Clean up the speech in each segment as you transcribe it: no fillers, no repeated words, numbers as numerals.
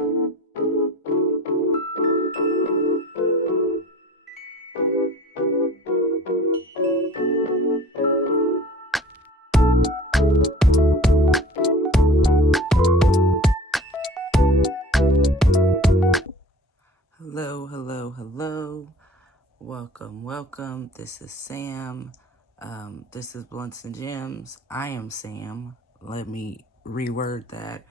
Hello, hello, hello. Welcome, welcome. This is Sam. This is Blunts and Gems. I am Sam. Let me reword that.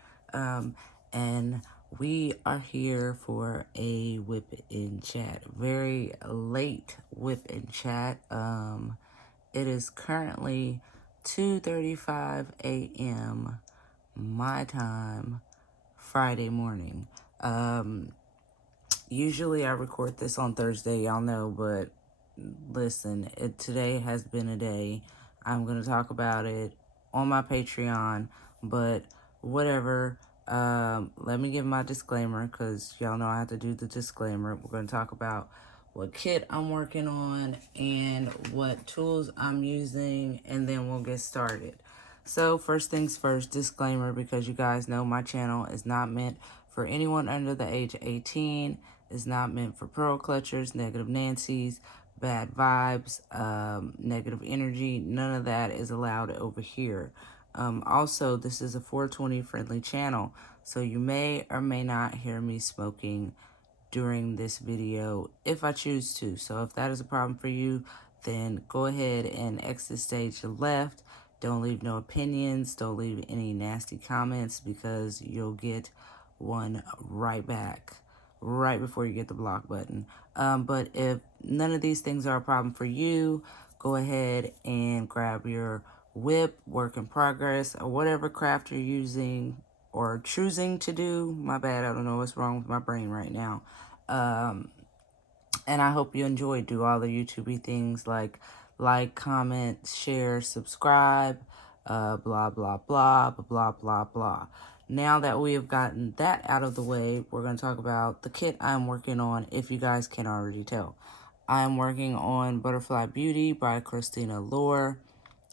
And we are here for a whip in chat. Very late whip in chat. It is currently 2:35 a.m. my time, Friday morning. Usually I record this on Thursday, y'all know, but listen, today has been a day. I'm going to talk about it on my Patreon, but whatever. Let me give my disclaimer, because y'all know I have to do the disclaimer. We're going to talk about what kit I'm working on and what tools I'm using, and then we'll get started. So first things first, disclaimer, because you guys know my channel is not meant for anyone under the age of 18. It's not meant for pearl clutchers, negative Nancys, bad vibes, negative energy. None of that is allowed over here. Also, this is a 420 friendly channel, so you may or may not hear me smoking during this video if I choose to. So if that is a problem for you, then go ahead and exit stage to left. Don't leave no opinions. Don't leave any nasty comments, because you'll get one right back right before you get the block button. But if none of these things are a problem for you, go ahead and grab your whip, work in progress, or whatever craft you're using or choosing to do. My bad, I don't know what's wrong with my brain right now. And I hope you enjoy. Do all the YouTube things like comment, share, subscribe, blah, blah, blah, blah, blah, blah. Now that we have gotten that out of the way, we're going to talk about the kit I'm working on, if you guys can already tell. I'm working on Butterfly Beauty by Christina Lore.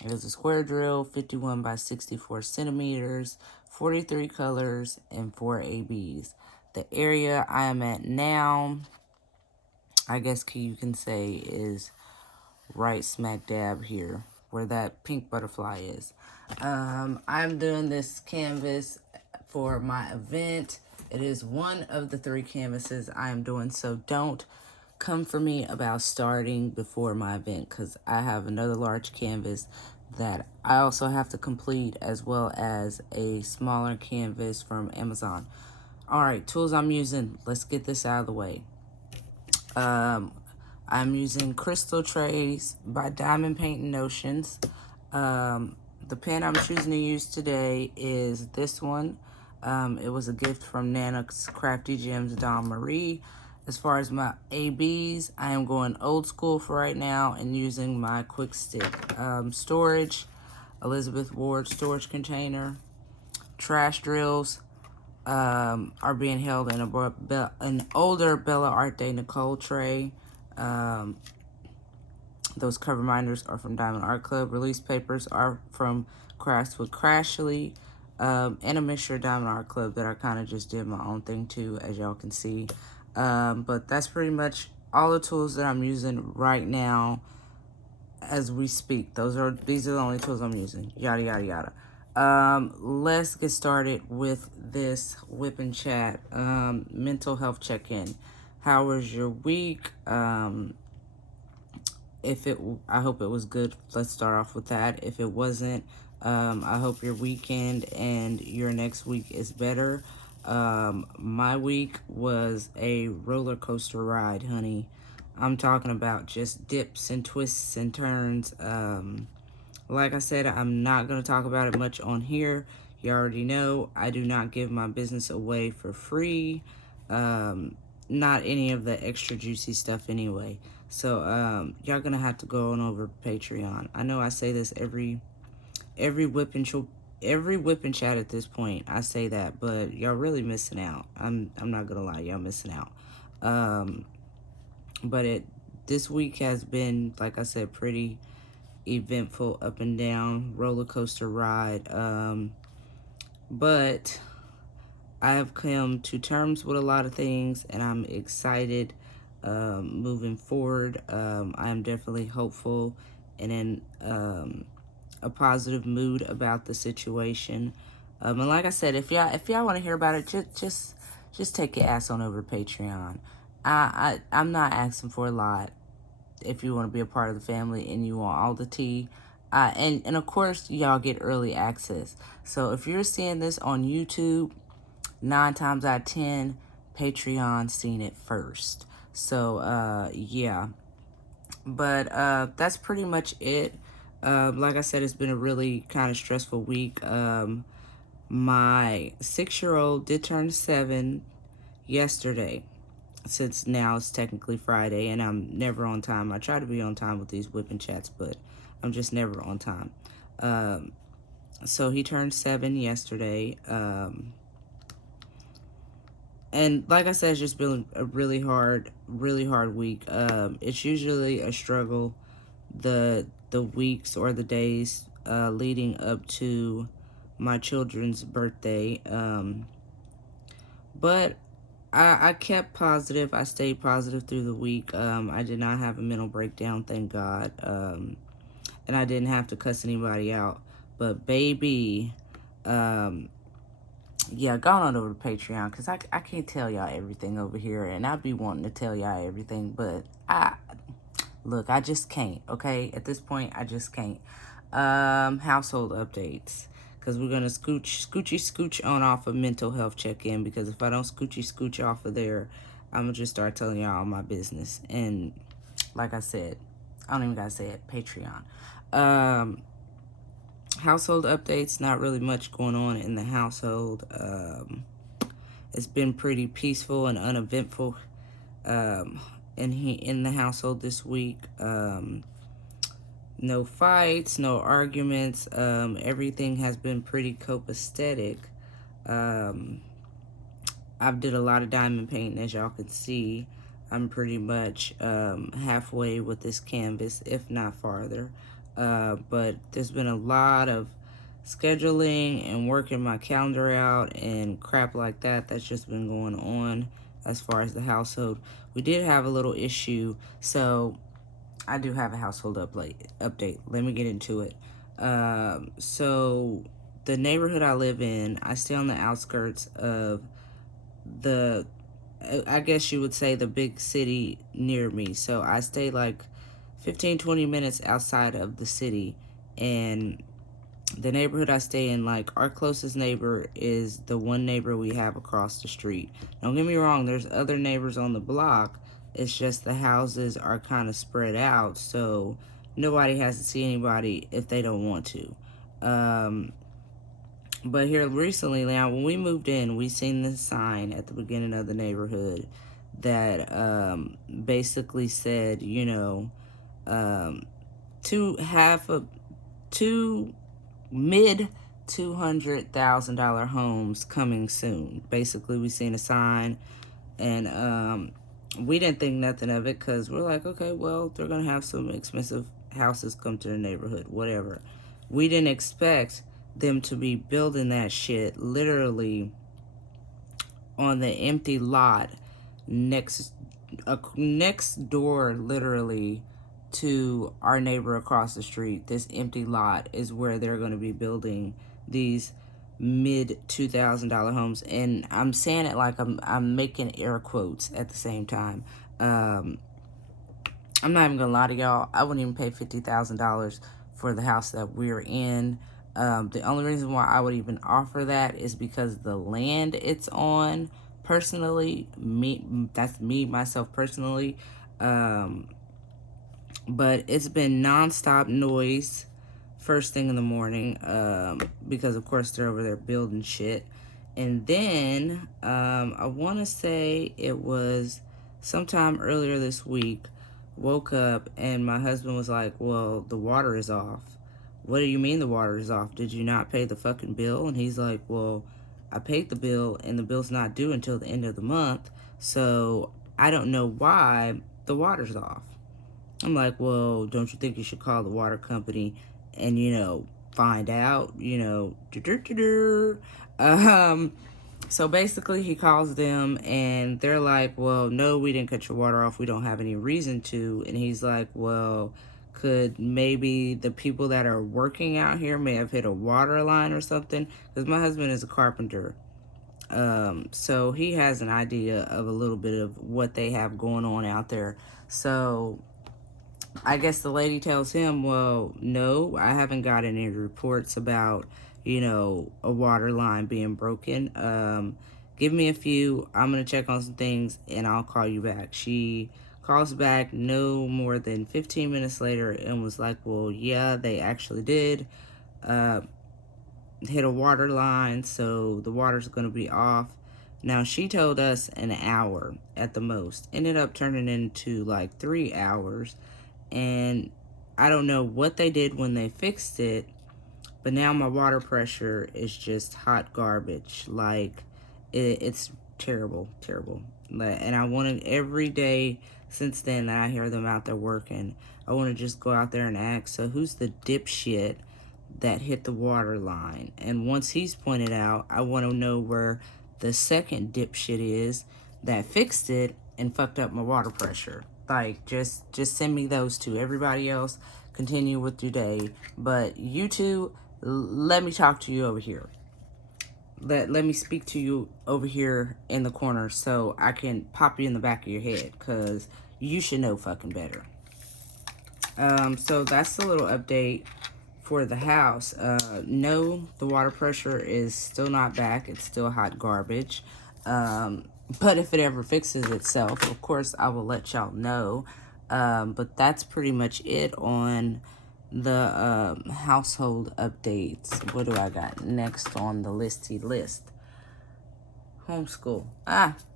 It is a square drill, 51 by 64 centimeters, 43 colors, and 4 ABs. The area I am at now, I guess you can say, is right smack dab here, where that pink butterfly is. I'm doing this canvas for my event. It is one of the 3 canvases I am doing, so don't come for me about starting before my event, because I have another large canvas that I also have to complete, as well as a smaller canvas from Amazon. All right, tools I'm using. Let's get this out of the way. I'm using Crystal Trays by Diamond Paint and Notions. The pen I'm choosing to use today is this one. It was a gift from Nana's Crafty Gems, Dawn Marie. As far as my ABs, I am going old school for right now and using my Quick Stick. Storage, Elizabeth Ward storage container. Trash drills are being held in an older Bella Arte Nicole tray. Those cover minders are from Diamond Art Club. Release papers are from Crafts with Crashly, and a mixture of Diamond Art Club that I kind of just did my own thing too, as y'all can see. But that's pretty much all the tools that I'm using right now as we speak. These are the only tools I'm using. Yada, yada, yada. Let's get started with this whip and chat. Mental health check-in. How was your week? I hope it was good. Let's start off with that. If it wasn't, I hope your weekend and your next week is better. My week was a roller coaster ride, honey. I'm talking about just dips and twists and turns. Like I said, I'm not going to talk about it much on here. You already know I do not give my business away for free. Not any of the extra juicy stuff anyway. So y'all gonna have to go on over Patreon. I know I say this every whip and chat at this point. I say that, but y'all really missing out. I'm not gonna lie, y'all missing out. But this week has been, like I said, pretty eventful, up and down roller coaster ride. But I have come to terms with a lot of things, and I'm excited moving forward. I am definitely hopeful and in a positive mood about the situation. And like I said, if y'all want to hear about it, just take your ass on over to Patreon. I'm not asking for a lot. If you want to be a part of the family and you want all the tea, and of course y'all get early access. So if you're seeing this on YouTube, 9 times out of 10, Patreon seen it first. So yeah, but that's pretty much it. Like I said, it's been a really kind of stressful week. My 6-year-old did turn 7 yesterday, since now it's technically Friday and I'm never on time. I try to be on time with these whipping chats, but I'm just never on time. So he turned 7 yesterday. And like I said, it's just been a really hard week. It's usually a struggle the weeks or the days leading up to my children's birthday. But I kept positive. I stayed positive through the week. I did not have a mental breakdown, thank God. And I didn't have to cuss anybody out. But baby, yeah, go on over to Patreon, because I can't tell y'all everything over here, and I'd be wanting to tell y'all everything, but look, I just can't, okay? At this point, I just can't. Household updates, because we're gonna scooch on off of mental health check-in, because if I don't scooch off of there, I'm gonna just start telling y'all all my business. And like I said, I don't even gotta say it, Patreon. Household updates, not really much going on in the household. It's been pretty peaceful and uneventful in the household this week. No fights, no arguments. Everything has been pretty copacetic. I've did a lot of diamond painting, as y'all can see. I'm pretty much halfway with this canvas, if not farther. But there's been a lot of scheduling and working my calendar out and crap like that that's just been going on as far as the household. We did have a little issue, so I do have a household update. Let me get into it. So the neighborhood I live in, I stay on the outskirts of the, I guess you would say, the big city near me. So I stay like 15-20 minutes outside of the city, and the neighborhood I stay in, like, our closest neighbor is the one neighbor we have across the street. Don't get me wrong, there's other neighbors on the block. It's just the houses are kind of spread out, so nobody has to see anybody if they don't want to. But here recently, now, when we moved in, we seen this sign at the beginning of the neighborhood that basically said, you know, two mid $200,000 homes coming soon. Basically, we seen a sign, and we didn't think nothing of it, because we're like, okay, well, they're gonna have some expensive houses come to the neighborhood, whatever. We didn't expect them to be building that shit literally on the empty lot next door, literally, to our neighbor across the street. This empty lot is where they're going to be building these mid $2,000 homes, and I'm saying it like I'm making air quotes at the same time. I'm not even gonna lie to y'all, I wouldn't even pay $50,000 for the house that we're in. The only reason why I would even offer that is because the land it's on, personally, that's me, myself, personally. But it's been nonstop noise first thing in the morning, because of course they're over there building shit. And then, I want to say it was sometime earlier this week, woke up and my husband was like, well, the water is off. What do you mean the water is off? Did you not pay the fucking bill? And he's like, well, I paid the bill and the bill's not due until the end of the month, so I don't know why the water's off. I'm like, well, don't you think you should call the water company and, find out, So basically, he calls them and they're like, well, no, we didn't cut your water off. We don't have any reason to. And he's like, well, could maybe the people that are working out here may have hit a water line or something? Because my husband is a carpenter. So he has an idea of a little bit of what they have going on out there. So I guess the lady tells him, well, no, I haven't got any reports about, a water line being broken. Give me a few. I'm going to check on some things and I'll call you back. She calls back no more than 15 minutes later and was like, well, yeah, they actually did uh, hit a water line, so the water's going to be off. Now, she told us an hour at the most. Ended up turning into like 3 hours. And I don't know what they did when they fixed it, but now my water pressure is just hot garbage. Like, it's terrible, terrible. And I wanted every day since then that I hear them out there working, I want to just go out there and ask, so who's the dipshit that hit the water line? And once he's pointed out, I want to know where the second dipshit is that fixed it and fucked up my water pressure. Like, just send me those two. Everybody else, continue with your day. But you two, let me talk to you over here. Let me speak to you over here in the corner so I can pop you in the back of your head, because you should know fucking better. So that's a little update for the house. No, the water pressure is still not back. It's still hot garbage. But if it ever fixes itself, of course, I will let y'all know. But that's pretty much it on the household updates. What do I got next on the listy list? Homeschool.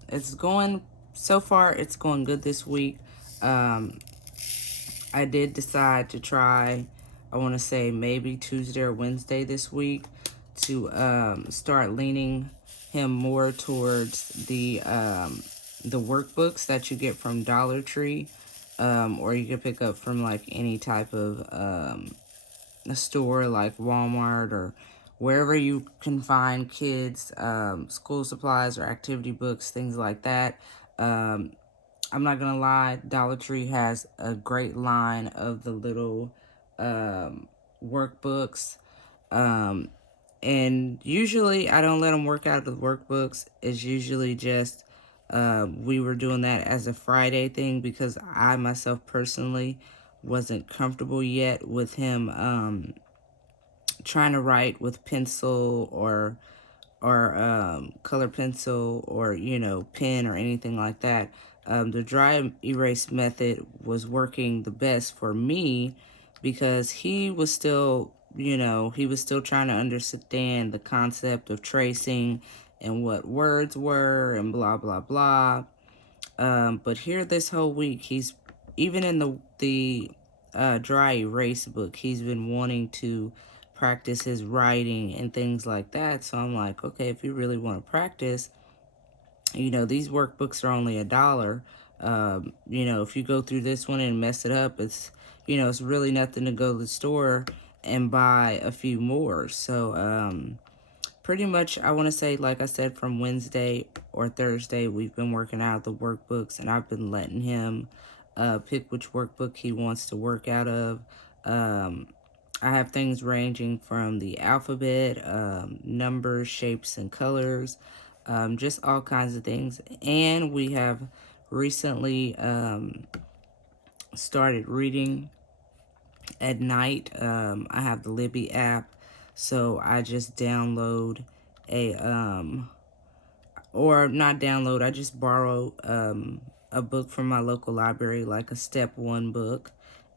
It's going, so far, it's going good this week. I did decide to try, I want to say maybe Tuesday or Wednesday this week, to start leaning him more towards the workbooks that you get from Dollar Tree, or you can pick up from like any type of a store like Walmart or wherever you can find kids school supplies or activity books, things like that. I'm not gonna lie, Dollar Tree has a great line of the little workbooks. And usually I don't let them work out of the workbooks. It's usually just we were doing that as a Friday thing because I myself personally wasn't comfortable yet with him trying to write with pencil or color pencil or pen or anything like that. The dry erase method was working the best for me because he was still trying to understand the concept of tracing and what words were and blah blah blah. But here this whole week, he's even in the dry erase book, he's been wanting to practice his writing and things like that. So I'm like, okay, if you really want to practice, these workbooks are only $1. If you go through this one and mess it up, it's really nothing to go to the store and buy a few more. So pretty much, I want to say, like I said, from Wednesday or Thursday, we've been working out the workbooks, and I've been letting him pick which workbook he wants to work out of. I have things ranging from the alphabet, numbers, shapes, and colors, just all kinds of things. And we have recently started reading at night. I have the Libby app, so I just download or not download, I just borrow a book from my local library, like a step 1 book.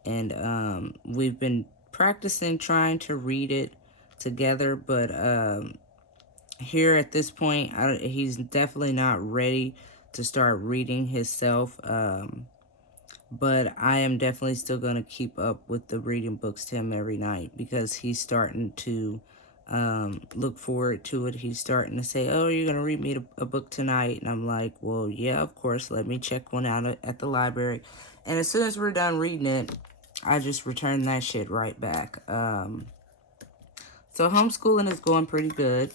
And we've been practicing trying to read it together, but here at this point, he's definitely not ready to start reading himself. But I am definitely still going to keep up with the reading books to him every night because he's starting to look forward to it. He's starting to say, oh, you're going to read me a book tonight? And I'm like, well, yeah, of course. Let me check one out at the library. And as soon as we're done reading it, I just return that shit right back. So homeschooling is going pretty good.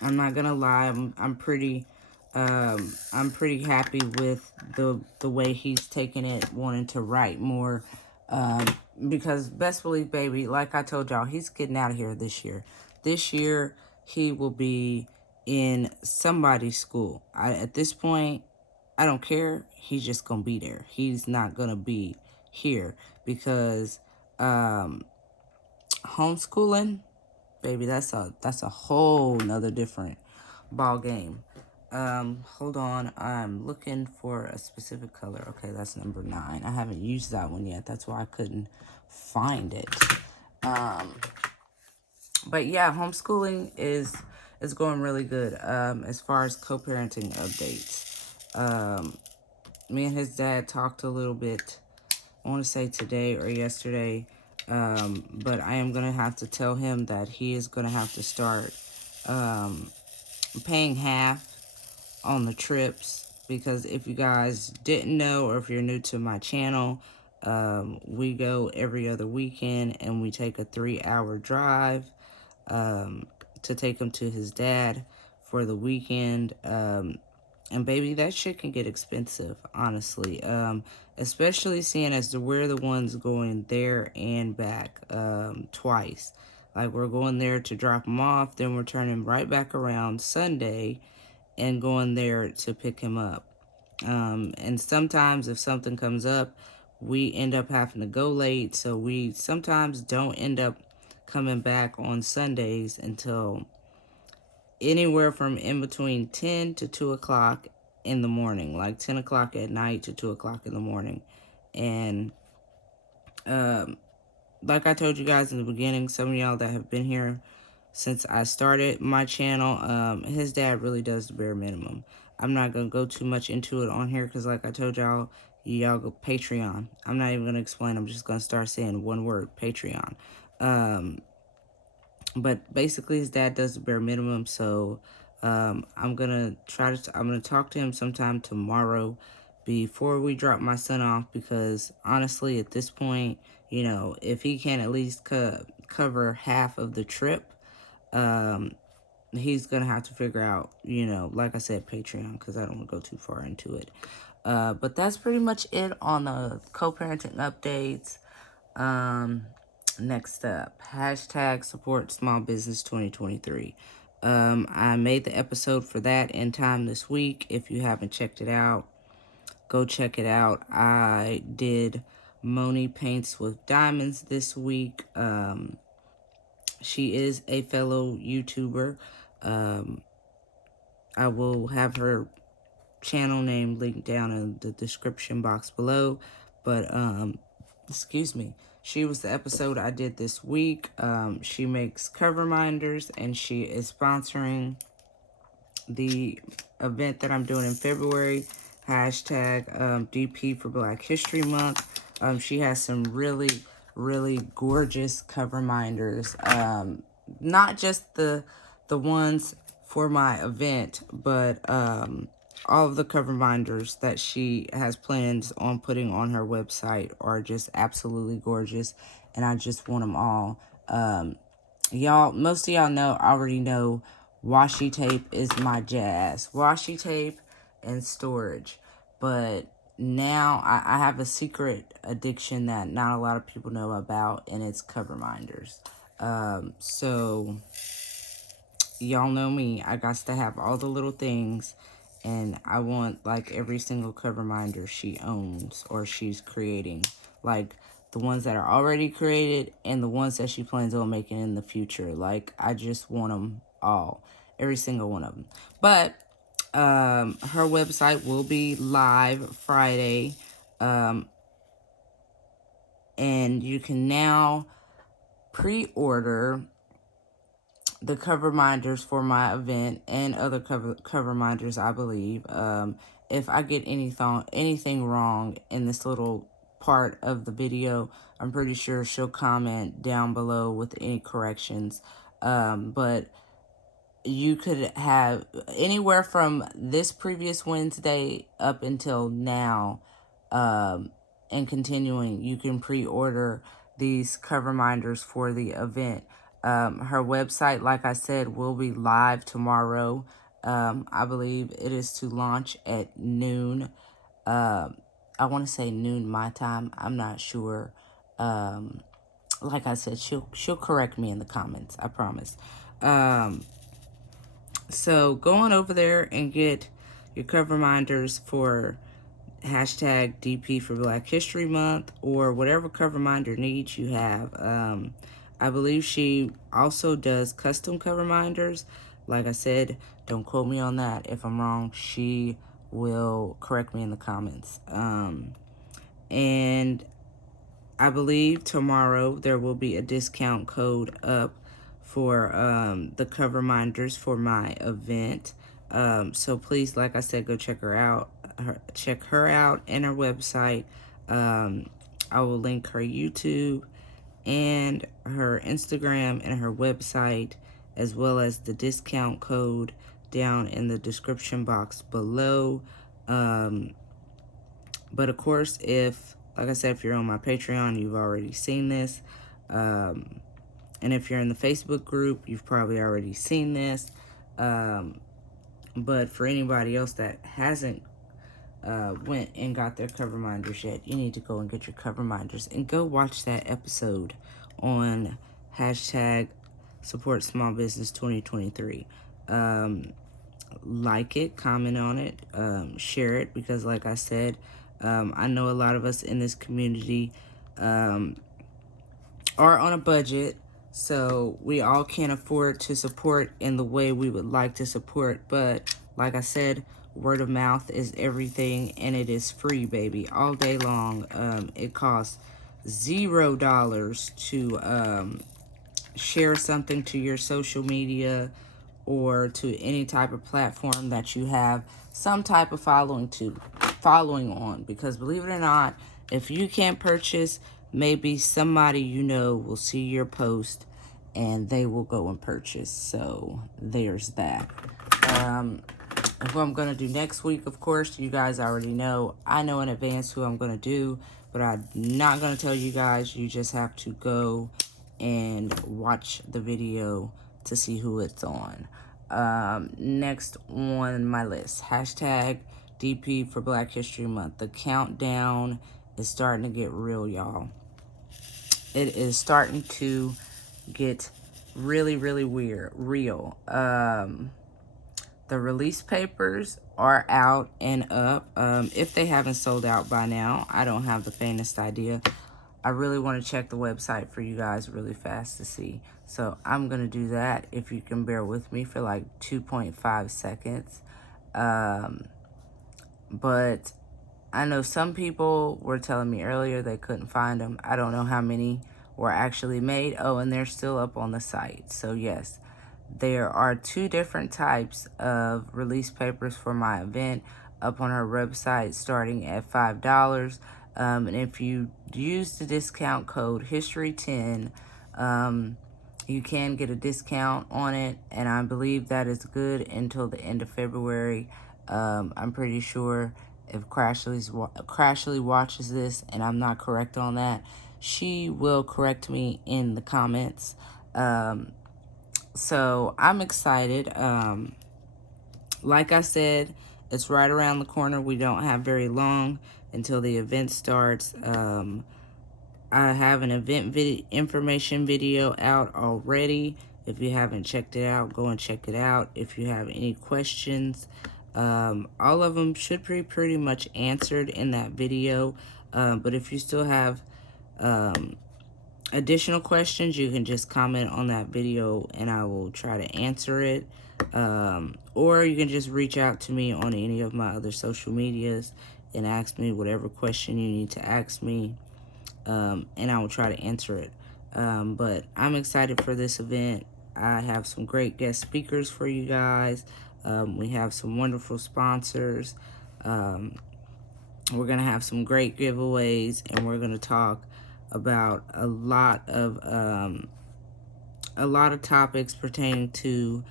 I'm not gonna lie, I'm pretty happy with the way he's taking it, wanting to write more. Um, because best believe, baby, like I told y'all, he's getting out of here this year. This year, he will be in somebody's school. At this point, I don't care. He's just gonna be there. He's not gonna be here because um, homeschooling, baby, that's a whole nother different ball game. Hold on, I'm looking for a specific color. Okay, that's number 9. I haven't used that one yet. That's why I couldn't find it. Um, but yeah, homeschooling is going really good. As far as co-parenting updates, me and his dad talked a little bit. I want to say today or yesterday, but I am gonna have to tell him that he is gonna have to start um, paying half on the trips, because if you guys didn't know, or if you're new to my channel, we go every other weekend and we take a 3-hour drive um, to take him to his dad for the weekend. And baby, that shit can get expensive, honestly. Especially seeing as we're the ones going there and back twice. Like, we're going there to drop him off, then we're turning right back around Sunday and going there to pick him up. And sometimes if something comes up, we end up having to go late, so we sometimes don't end up coming back on Sundays until anywhere from in between 10 to 2 o'clock in the morning, like 10 o'clock at night to 2 o'clock in the morning. And um, like I told you guys in the beginning, some of y'all that have been here since I started my channel, his dad really does the bare minimum. I'm not going to go too much into it on here because like I told y'all go Patreon. I'm not even going to explain. I'm just going to start saying one word, Patreon. But basically his dad does the bare minimum, so I'm gonna talk to him sometime tomorrow before we drop my son off, because honestly at this point, you know, if he can at least cover half of the trip, um, he's gonna have to figure out, you know, like I said, Patreon, because I don't want to go too far into it. But that's pretty much it on the co-parenting updates. Um, Next up, hashtag support small business 2023. I made the episode for that in time this week. If you haven't checked it out, go check it out. I did Moni Paints with Diamonds this week. She is a fellow YouTuber. Um, I will have her channel name linked down in the description box below. But excuse me, she was the episode I did this week. She makes cover minders and she is sponsoring the event that I'm doing in February, hashtag DP for Black History Month. She has some really gorgeous cover minders. Not just the ones for my event, but all of the cover minders that she has plans on putting on her website are just absolutely gorgeous, and I just want them all. Y'all, most of y'all already know Washi Tape is my jazz. Washi Tape and storage. But now I have a secret addiction that not a lot of people know about, and it's cover minders. So y'all know me. I got to have all the little things, and I want like every single cover minder she owns or she's creating, like the ones that are already created and the ones that she plans on making in the future. Like, I just want them all, every single one of them. But her website will be live Friday, and you can now pre-order the cover minders for my event and other cover minders, I believe. If I get anything wrong in this little part of the video, I'm pretty sure she'll comment down below with any corrections. But you could have anywhere from this previous Wednesday up until now, and continuing, you can pre-order these cover minders for the event. Her website, like I said, will be live tomorrow. I believe it is to launch at noon. I want to say noon my time. I'm not sure. Like I said, she'll correct me in the comments. I promise. So go on over there and get your cover reminders for hashtag DP for Black History Month, or whatever cover reminder needs you have. I believe she also does custom cover reminders. Like I said, don't quote me on that. If I'm wrong, she will correct me in the comments. And I believe tomorrow there will be a discount code up for the cover reminders for my event. So please, like I said, go check her out. Check her out and her website. I will link her YouTube and her Instagram and her website, as well as the discount code, down in the description box below. But of course, like I said, if you're on my Patreon, you've already seen this. And if you're in the Facebook group, you've probably already seen this. But for anybody else that hasn't went and got their cover reminders yet, you need to go and get your cover reminders and go watch that episode on hashtag support small business 2023. Like it, comment on it, share it, because like I said, I know a lot of us in this community are on a budget, so we all can't afford to support in the way we would like to support. But like I said, word of mouth is everything, and it is free, baby, all day long. It costs $0 to share something to your social media or to any type of platform that you have some type of following on, because believe it or not, if you can't purchase, maybe somebody you know will see your post and they will go and purchase. So there's that. And who I'm going to do next week, of course, you guys already know. I know in advance who I'm going to do, but I'm not going to tell you guys. You just have to go and watch the video to see who it's on. Next on my list, hashtag DP for Black History Month. The countdown is starting to get real, y'all. It is starting to get really, really real. The release papers are out and up. If they haven't sold out by now, I don't have the faintest idea. I really want to check the website for you guys really fast to see. So I'm going to do that if you can bear with me for like 2.5 seconds. But I know some people were telling me earlier they couldn't find them. I don't know how many were actually made. Oh, and they're still up on the site. So yes, there are 2 different types of release papers for my event up on her website, starting at $5. And if you use the discount code History10, you can get a discount on it, and I believe that is good until the end of February. I'm pretty sure if Crashly watches this and I'm not correct on that, she will correct me in the comments. So I'm excited. Like I said, it's right around the corner. We don't have very long until the event starts. I have an event information video out already. If you haven't checked it out, go and check it out. If you have any questions, all of them should be pretty much answered in that video. But if you still have additional questions, you can just comment on that video and I will try to answer it. Or you can just reach out to me on any of my other social medias and ask me whatever question you need to ask me. And I will try to answer it. But I'm excited for this event. I have some great guest speakers for you guys. We have some wonderful sponsors. We're going to have some great giveaways, and we're going to talk about a lot of topics pertaining to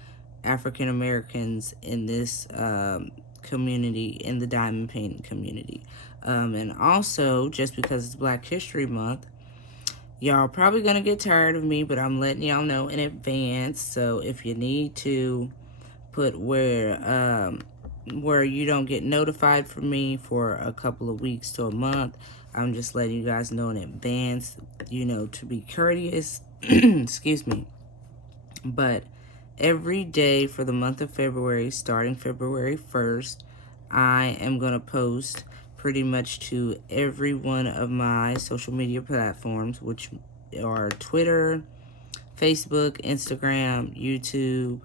African Americans in this community, in the diamond painting community. And also, just because it's Black History Month, Y'all probably gonna get tired of me, but I'm letting y'all know in advance. So if you need to put where you don't get notified from me for a couple of weeks to a month, I'm just letting you guys know in advance, to be courteous. Excuse me. But every day for the month of February, starting February 1st, I am going to post pretty much to every one of my social media platforms, which are Twitter, Facebook, Instagram, YouTube,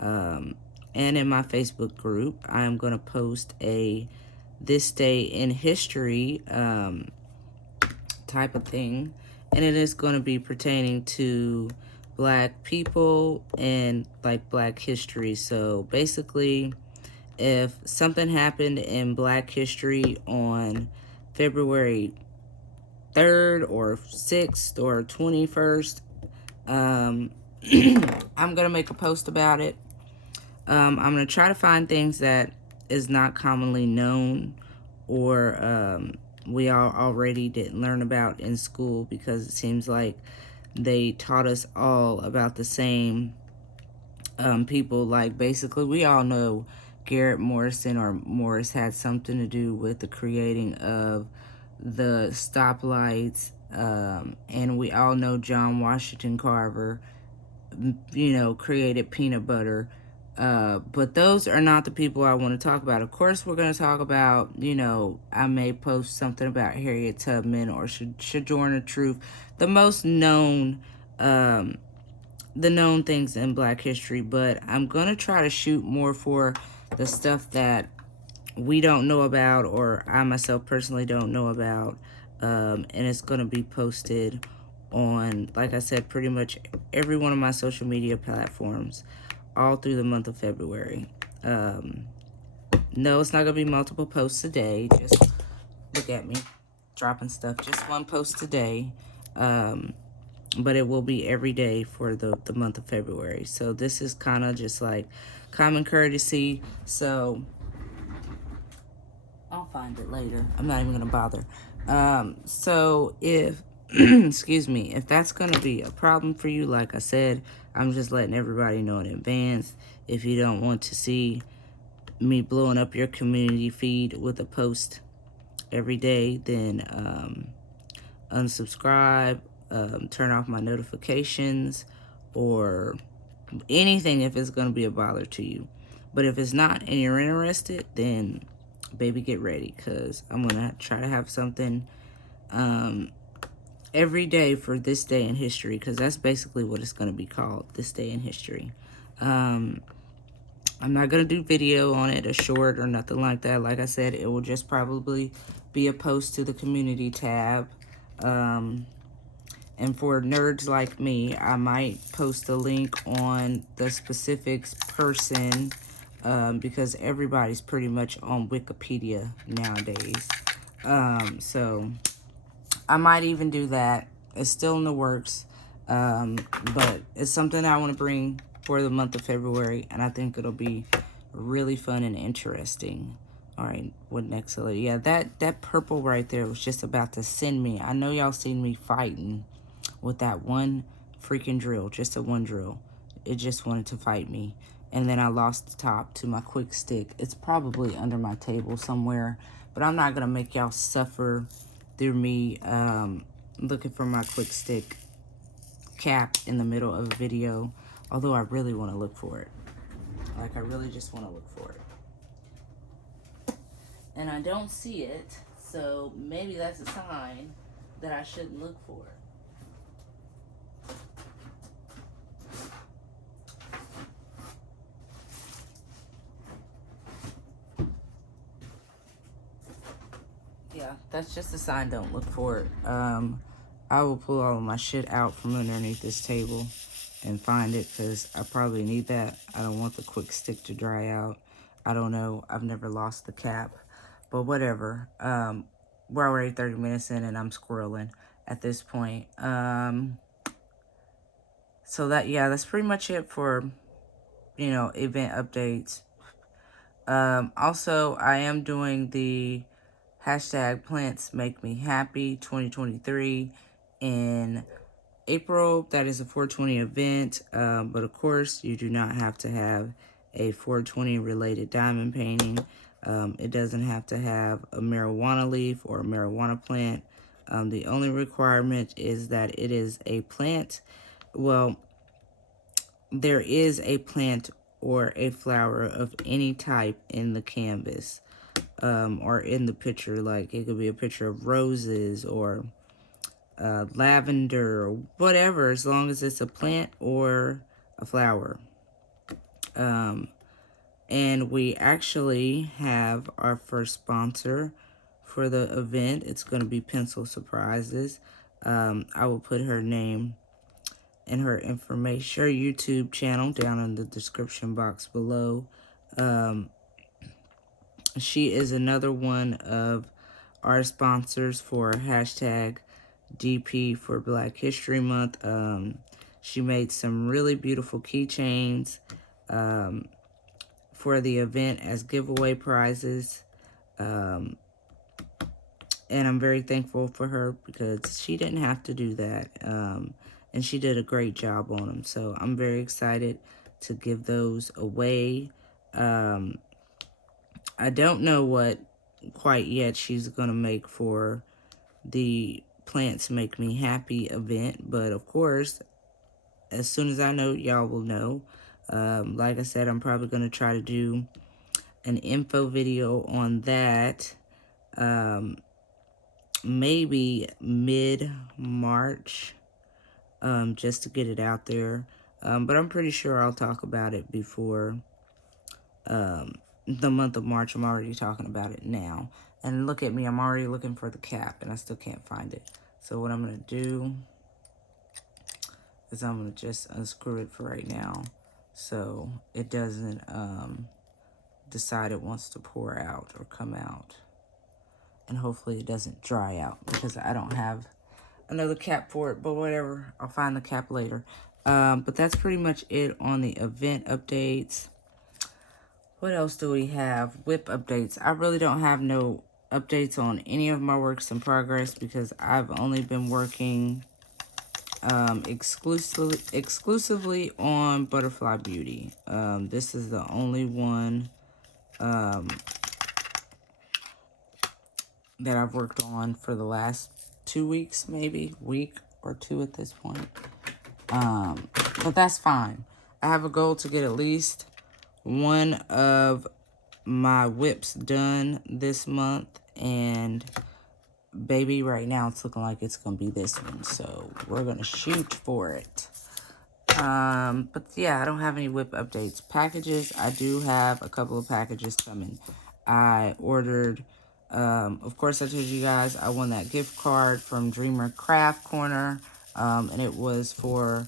and in my Facebook group. I am going to post a This Day in History type of thing, and it is going to be pertaining to Black people and like Black history. So basically, if something happened in Black history on February 3rd or 6th or 21st, I'm gonna make a post about it. I'm gonna try to find things that is not commonly known, or we all already didn't learn about in school, because it seems like they taught us all about the same people. Like basically, we all know Garrett Morrison or Morris had something to do with the creating of the stoplights, and we all know John Washington Carver, created peanut butter. But those are not the people I want to talk about. Of course, we're going to talk about, I may post something about Harriet Tubman or Sojourner Truth, the most known, the known things in Black history. But I'm going to try to shoot more for the stuff that we don't know about, or I myself personally don't know about. And it's going to be posted on, like I said, pretty much every one of my social media platforms all through the month of February. No, it's not going to be multiple posts a day. Just look at me dropping stuff. Just one post a day. But it will be every day for the month of February. So this is kind of just like common courtesy. So I'll find it later. I'm not even going to bother. So if, excuse me, if that's going to be a problem for you, like I said, I'm just letting everybody know in advance. If you don't want to see me blowing up your community feed with a post every day, then unsubscribe, turn off my notifications, or anything if it's going to be a bother to you. But if it's not and you're interested, then baby, get ready, because I'm going to try to have something every day for this day in history, because that's basically what it's going to be called, this day in history. I'm not going to do video on it, a short or nothing like that. Like I said, it will just probably be a post to the community tab. And for nerds like me, I might post a link on the specifics person, because everybody's pretty much on Wikipedia nowadays. So I might even do that. It's still in the works, but it's something I want to bring for the month of February, and I think it'll be really fun and interesting. All right, what next? Yeah, that purple right there was just about to send me. I know y'all seen me fighting with that one freaking drill, just a one drill. It just wanted to fight me. And then I lost the top to my quick stick. It's probably under my table somewhere, but I'm not going to make y'all suffer through me looking for my quick stick cap in the middle of a video. Although I really want to look for it. Like, I really just want to look for it. And I don't see it, so maybe that's a sign that I shouldn't look for it. Yeah, that's just a sign, don't look for it. I will pull all of my shit out from underneath this table and find it, because I probably need that. I don't want the quick stick to dry out. I don't know. I've never lost the cap, but whatever. We're already 30 minutes in and I'm squirreling at this point. So that's pretty much it for, event updates. Also, I am doing the hashtag Plants Make Me Happy 2023 in April. That is a 420 event, but of course you do not have to have a 420 related diamond painting. It doesn't have to have a marijuana leaf or a marijuana plant. The only requirement is that it is a plant. Well, there is a plant or a flower of any type in the canvas, or in the picture. Like, it could be a picture of roses or lavender or whatever, as long as it's a plant or a flower. And we actually have our first sponsor for the event. It's going to be Pencil Surprises. I will put her name and her information, her YouTube channel, down in the description box below. She is another one of our sponsors for hashtag DP for Black History Month. She made some really beautiful keychains for the event as giveaway prizes. And I'm very thankful for her because she didn't have to do that. And she did a great job on them. So I'm very excited to give those away. I don't know what quite yet she's going to make for the Plants Make Me Happy event. But of course, as soon as I know, y'all will know. Like I said, I'm probably going to try to do an info video on that. Maybe mid-March, just to get it out there. But I'm pretty sure I'll talk about it before the month of March. I'm already talking about it now. And look at me, I'm already looking for the cap, and I still can't find it. So what I'm going to do is I'm going to just unscrew it for right now, so it doesn't decide it wants to pour out or come out. And hopefully it doesn't dry out, because I don't have another cap for it, but whatever, I'll find the cap later. But that's pretty much it on the event updates. What else do we have? Whip updates. I really don't have no updates on any of my works in progress, because I've only been working exclusively on Butterfly Beauty. This is the only one that I've worked on for the last 2 weeks, maybe week or two at this point. But that's fine. I have a goal to get at least one of my whips done this month, and baby, right now it's looking like it's gonna be this one, so we're gonna shoot for it. But yeah, I don't have any whip updates. Packages, I do have a couple of packages coming. I ordered, of course I told you guys I won that gift card from Dreamer Craft Corner, and it was for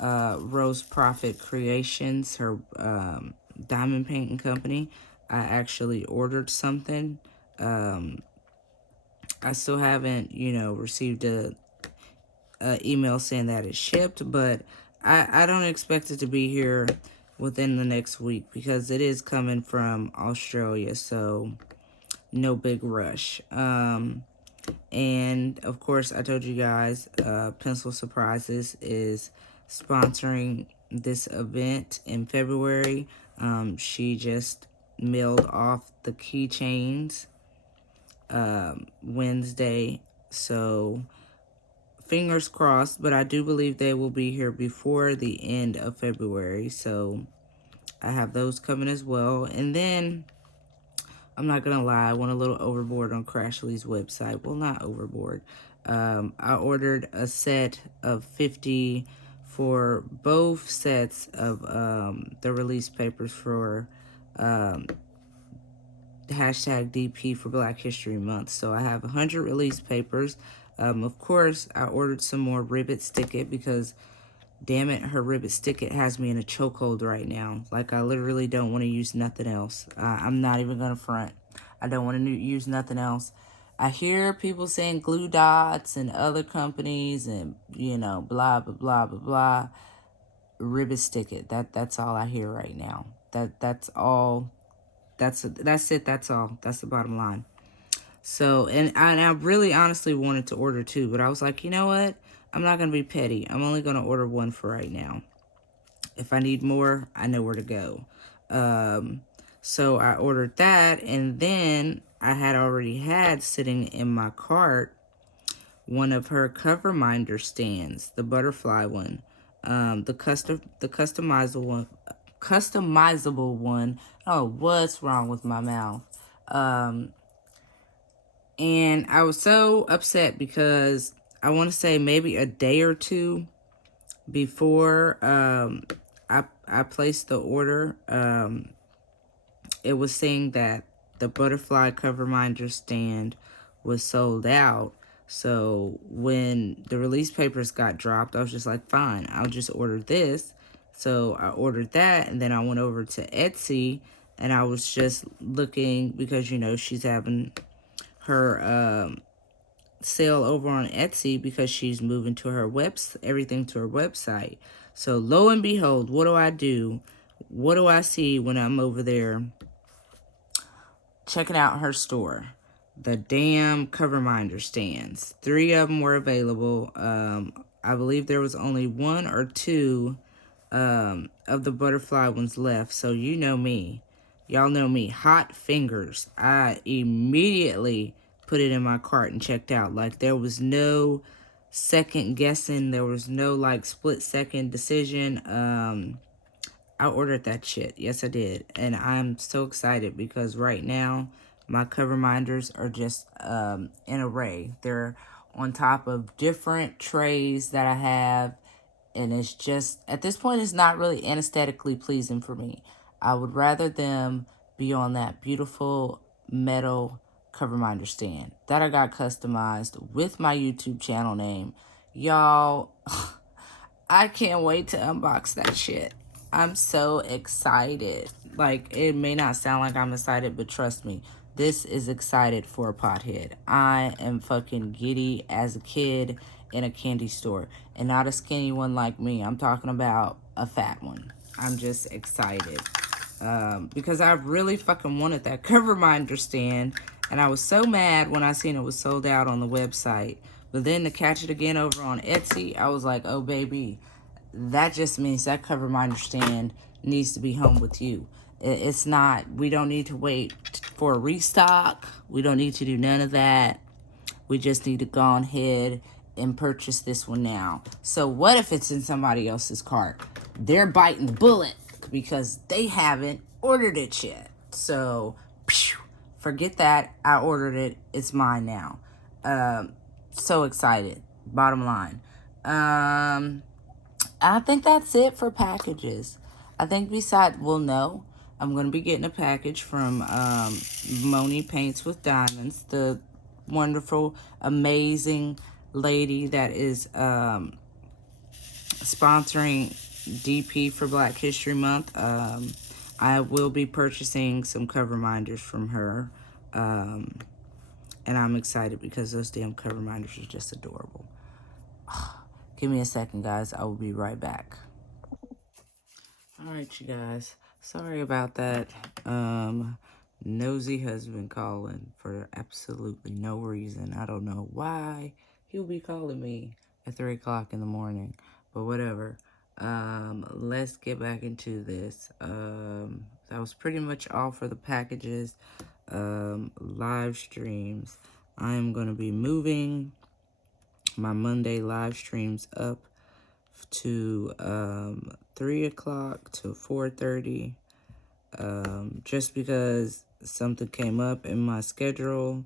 Rose Profit Creations, her diamond painting company. I actually ordered something. I still haven't, received a email saying that it's shipped, but I don't expect it to be here within the next week, because it is coming from Australia, so no big rush. And of course, I told you guys, Pencil Surprises is sponsoring this event in February. She just mailed off the keychains Wednesday, so fingers crossed, but I do believe they will be here before the end of February, so I have those coming as well. And then, I'm not gonna lie, I went a little overboard on Crashly's website. Well, not overboard. I ordered a set of 50 for both sets of the release papers for hashtag DP for Black History Month. So I have 100 release papers. Of course, I ordered some more Ribbit Stick It, because damn it, her Ribbit Stick It has me in a chokehold right now. Like, I literally don't want to use nothing else. I'm not even going to front. I don't want to use nothing else. I hear people saying Glue Dots and other companies and, blah, blah, blah, blah, blah. Ribbit Stick It. That's all I hear right now. That's all. That's it. That's all. That's the bottom line. So, and I really honestly wanted to order two, but I was like, you know what? I'm not going to be petty. I'm only going to order one for right now. If I need more, I know where to go. So I ordered that, and then I had already had sitting in my cart one of her cover minder stands, the butterfly one, the customizable one. Oh, what's wrong with my mouth? And I was so upset because I want to say maybe a day or two before I placed the order, it was saying that the butterfly cover minder stand was sold out. So when the release papers got dropped, I was just like, fine, I'll just order this. So I ordered that, and then I went over to Etsy, and I was just looking because, you know, she's having her sale over on Etsy because she's moving to her everything to her website. So lo and behold, what do I do? What do I see when I'm over there checking out her store? The damn cover minder stands. 3 of them were available. I believe there was only 1 or 2 of the butterfly ones left. So you know me. Y'all know me. Hot fingers. I immediately put it in my cart and checked out. Like, there was no second guessing. There was no, like, split second decision. I ordered that shit. Yes, I did. And I'm so excited because right now my cover minders are just in array. They're on top of different trays that I have. And it's just, at this point, it's not really aesthetically pleasing for me. I would rather them be on that beautiful metal cover minder stand that I got customized with my YouTube channel name. Y'all, I can't wait to unbox that shit. I'm so excited. Like, it may not sound like I'm excited, but trust me, this is excited for a pothead. I am fucking giddy as a kid in a candy store. And not a skinny one like me. I'm talking about a fat one. I'm just excited. Because I really fucking wanted that cover minder stand. And I was so mad when I seen it was sold out on the website. But then to catch it again over on Etsy, I was like, oh, baby, that just means that cover minder stand needs to be home with you. It's not, we don't need to wait for a restock. We don't need to do none of that. We just need to go ahead and purchase this one now. So what if it's in somebody else's cart? They're biting the bullet because they haven't ordered it yet. So, forget that. I ordered it. It's mine now. So excited. Bottom line. I think that's it for packages. I think no. I'm going to be getting a package from Moni Paints with Diamonds, the wonderful, amazing lady that is sponsoring DP for Black History Month. I will be purchasing some cover minders from her. And I'm excited because those damn cover minders are just adorable. Give me a second, guys. I will be right back. All right, you guys. Sorry about that. Nosy husband calling for absolutely no reason. I don't know why he'll be calling me at 3 o'clock in the morning, but whatever. Let's get back into this. That was pretty much all for the packages. Live streams. I am going to be moving my Monday live streams up to 3 o'clock to 4:30, just because something came up in my schedule,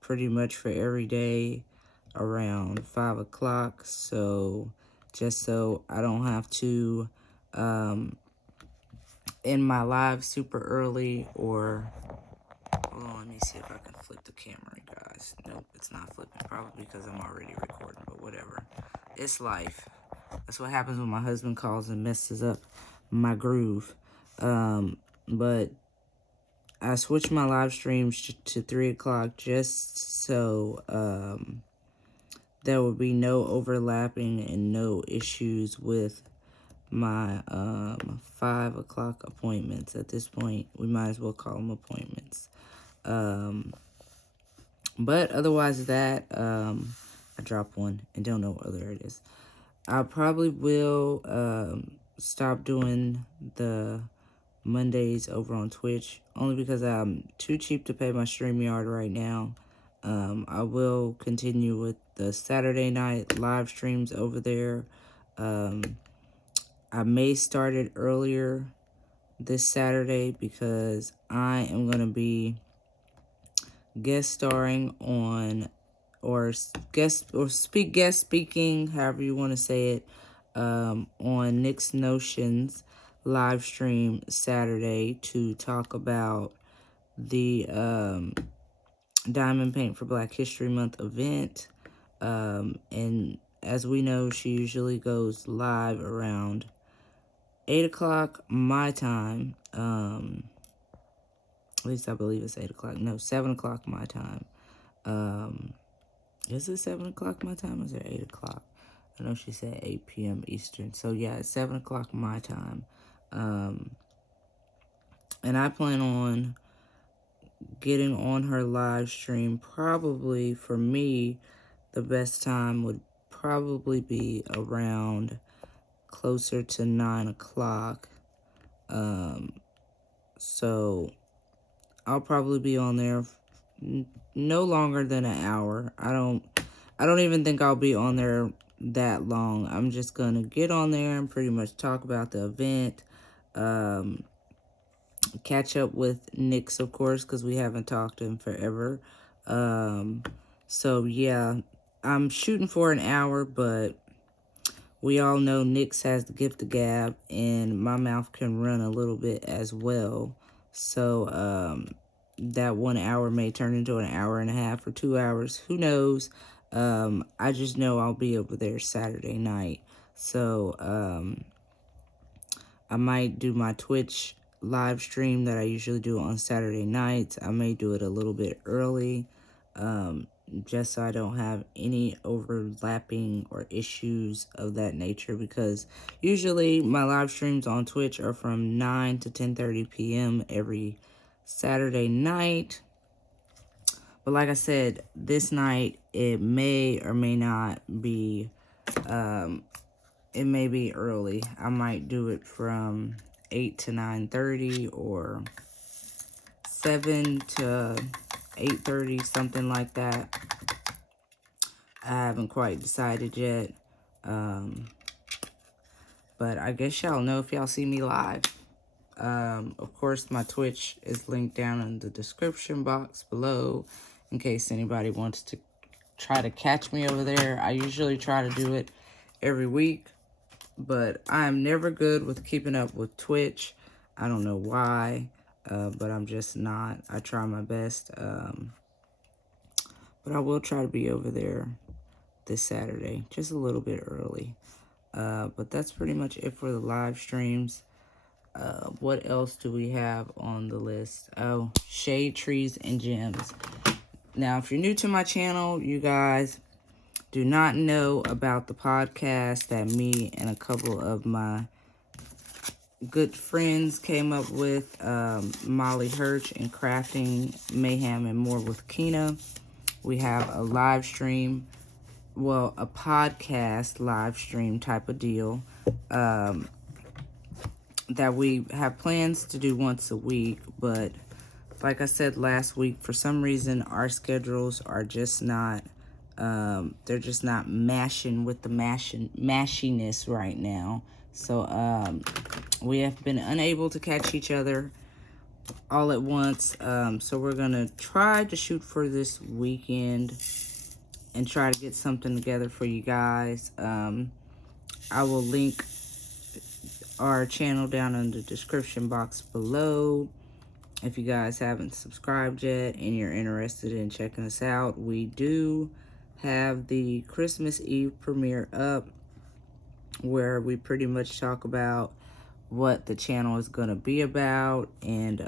pretty much for every day around 5 o'clock. So just so I don't have to end my live super early, or hold on, let me see if I can flip the camera, guys. Nope, it's not flipping, probably because I'm already recording, but whatever. It's life. That's what happens when my husband calls and messes up my groove. But I switched my live streams to 3 o'clock just so there would be no overlapping and no issues with my 5 o'clock appointments. At this point, we might as well call them appointments. But otherwise that, I dropped one and don't know where there it is. I probably will stop doing the Mondays over on Twitch, only because I'm too cheap to pay my StreamYard right now. I will continue with the Saturday night live streams over there. I may start it earlier this Saturday because I am going to be guest starring on, or guest speaking, however you want to say it, on Nick's Notions live stream Saturday to talk about the Diamond Paint for Black History Month event. And as we know, she usually goes live around 8 o'clock my time. At least I believe it's 8 o'clock. No, 7 o'clock my time. Is it 7 o'clock my time or is it 8 o'clock? I know she said 8 p.m. Eastern. So yeah, it's 7 o'clock my time. And I plan on getting on her live stream. Probably for me, the best time would probably be around closer to 9 o'clock. So I'll probably be on there no longer than an hour. I don't even think I'll be on there that long. I'm just gonna get on there and pretty much talk about the event. Catch up with Nyx, of course, because we haven't talked to him forever. So yeah, I'm shooting for an hour, but we all know Nyx has the gift of gab, and my mouth can run a little bit as well. So that 1 hour may turn into an hour and a half or 2 hours. Who knows? I just know I'll be over there Saturday night. So I might do my Twitch live stream that I usually do on Saturday nights. I may do it a little bit early, just so I don't have any overlapping or issues of that nature, because usually my live streams on Twitch are from 9 to 10:30 p.m. every Saturday night. But like I said, this night it may or may not be, it may be early. I might do it from 8 to 9:30 or 7 to 8:30, something like that. I haven't quite decided yet. But I guess y'all know if y'all see me live. Of course, my Twitch is linked down in the description box below in case anybody wants to try to catch me over there. I usually try to do it every week, but I'm never good with keeping up with Twitch. I don't know why, but I'm just not. I try my best, but I will try to be over there this Saturday, just a little bit early. But that's pretty much it for the live streams. What else do we have on the list? Oh, shade trees and gems. Now, if you're new to my channel, you guys do not know about the podcast that me and a couple of my good friends came up with, Molly Hirsch and Crafting Mayhem and More with Kina. We have a live stream, well, a podcast live stream type of deal, that we have plans to do once a week, but like I said last week, for some reason our schedules are just not, they're just not mashing with the mashiness right now. So we have been unable to catch each other all at once. So we're gonna try to shoot for this weekend and try to get something together for you guys. I will link our channel down in the description box below. If you guys haven't subscribed yet and you're interested in checking us out, we do have the Christmas Eve premiere up where we pretty much talk about what the channel is going to be about and,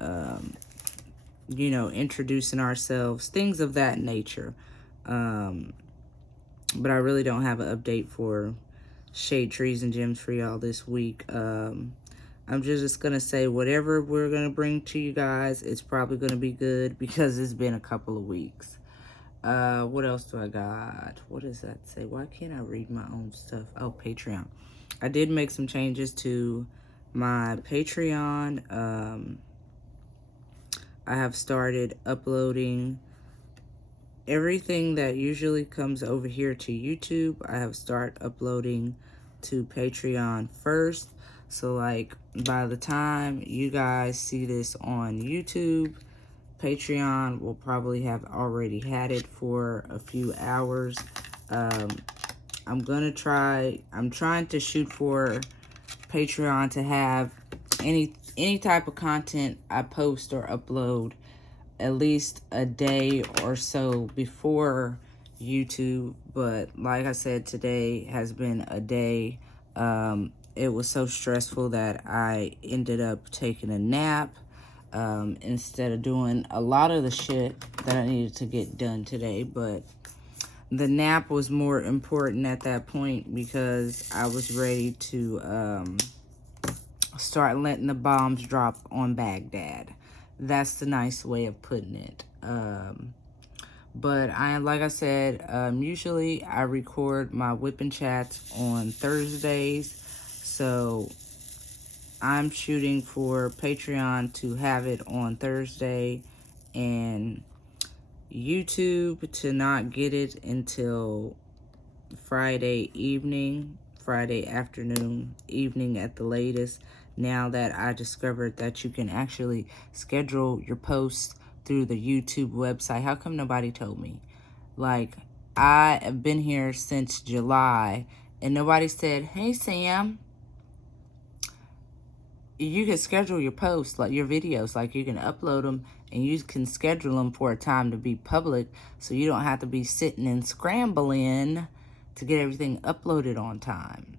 you know, introducing ourselves, things of that nature. But I really don't have an update for Shade Trees and Gems for y'all this week. I'm just going to say whatever we're going to bring to you guys, it's probably going to be good because it's been a couple of weeks. What else do I got? What does that say? Why can't I read my own stuff? Oh, Patreon. I did make some changes to my Patreon. I have started uploading everything that usually comes over here to YouTube. I have started uploading to Patreon first. So like by the time you guys see this on YouTube, Patreon will probably have already had it for a few hours. Um, I'm trying to shoot for Patreon to have any type of content I post or upload at least a day or so before YouTube. But like I said, today has been a day. It was so stressful that I ended up taking a nap instead of doing a lot of the shit that I needed to get done today. But the nap was more important at that point because I was ready to start letting the bombs drop on Baghdad. That's the nice way of putting it. But like I said, usually I record my whipping chats on Thursdays. So I'm shooting for Patreon to have it on Thursday and YouTube to not get it until Friday evening, Friday afternoon, evening at the latest. Now that I discovered that you can actually schedule your posts through the YouTube website. How come nobody told me? Like, I have been here since July and nobody said, hey, Sam, you can schedule your posts, like your videos, like you can upload them and you can schedule them for a time to be public so you don't have to be sitting and scrambling to get everything uploaded on time.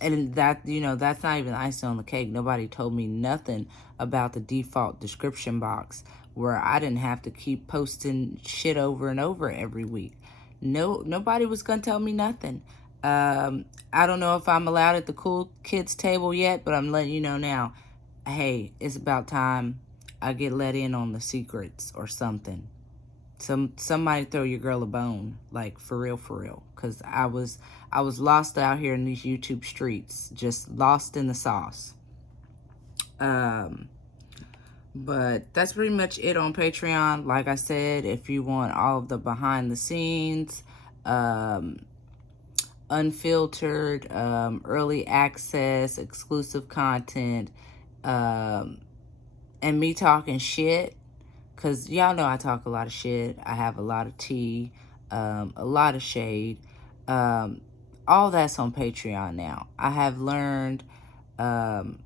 And that, that's not even icing on the cake. Nobody told me nothing about the default description box where I didn't have to keep posting shit over and over every week. Nobody was gonna tell me nothing. I don't know if I'm allowed at the cool kids table yet, but I'm letting you know now. Hey, it's about time I get let in on the secrets or something. Somebody throw your girl a bone, like for real, because I was lost out here in these YouTube streets, just lost in the sauce. But that's pretty much it on Patreon. Like I said, if you want all of the behind the scenes, unfiltered, early access, exclusive content, and me talking shit, because y'all know I talk a lot of shit. I have a lot of tea, a lot of shade. All that's on Patreon now. I have learned to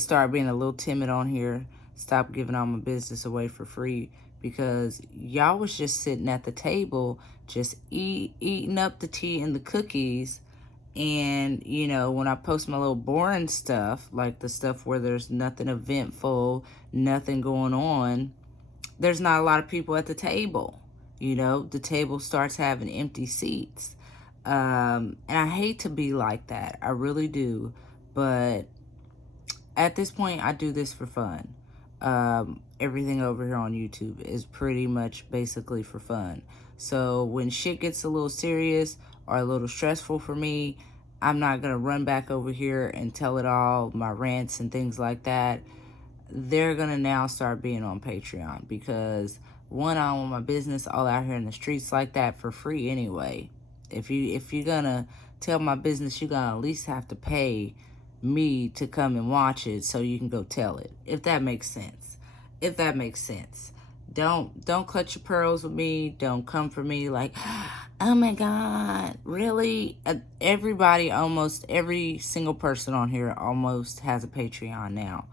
start being a little timid on here. Stop giving all my business away for free because y'all was just sitting at the table just eating up the tea and the cookies. And, when I post my little boring stuff, like the stuff where there's nothing eventful, nothing going on, there's not a lot of people at the table. The table starts having empty seats. And I hate to be like that. I really do. But at this point, I do this for fun. Everything over here on YouTube is pretty much basically for fun. So when shit gets a little serious or a little stressful for me, I'm not going to run back over here and tell it all, my rants and things like that. They're going to now start being on Patreon because, one, I want my business all out here in the streets like that for free anyway. If you're going to tell my business, you're going to at least have to pay me to come and watch it so you can go tell it, if that makes sense. Don't clutch your pearls with me. Don't come for me like, oh my god, really? Everybody, almost every single person on here almost has a Patreon now.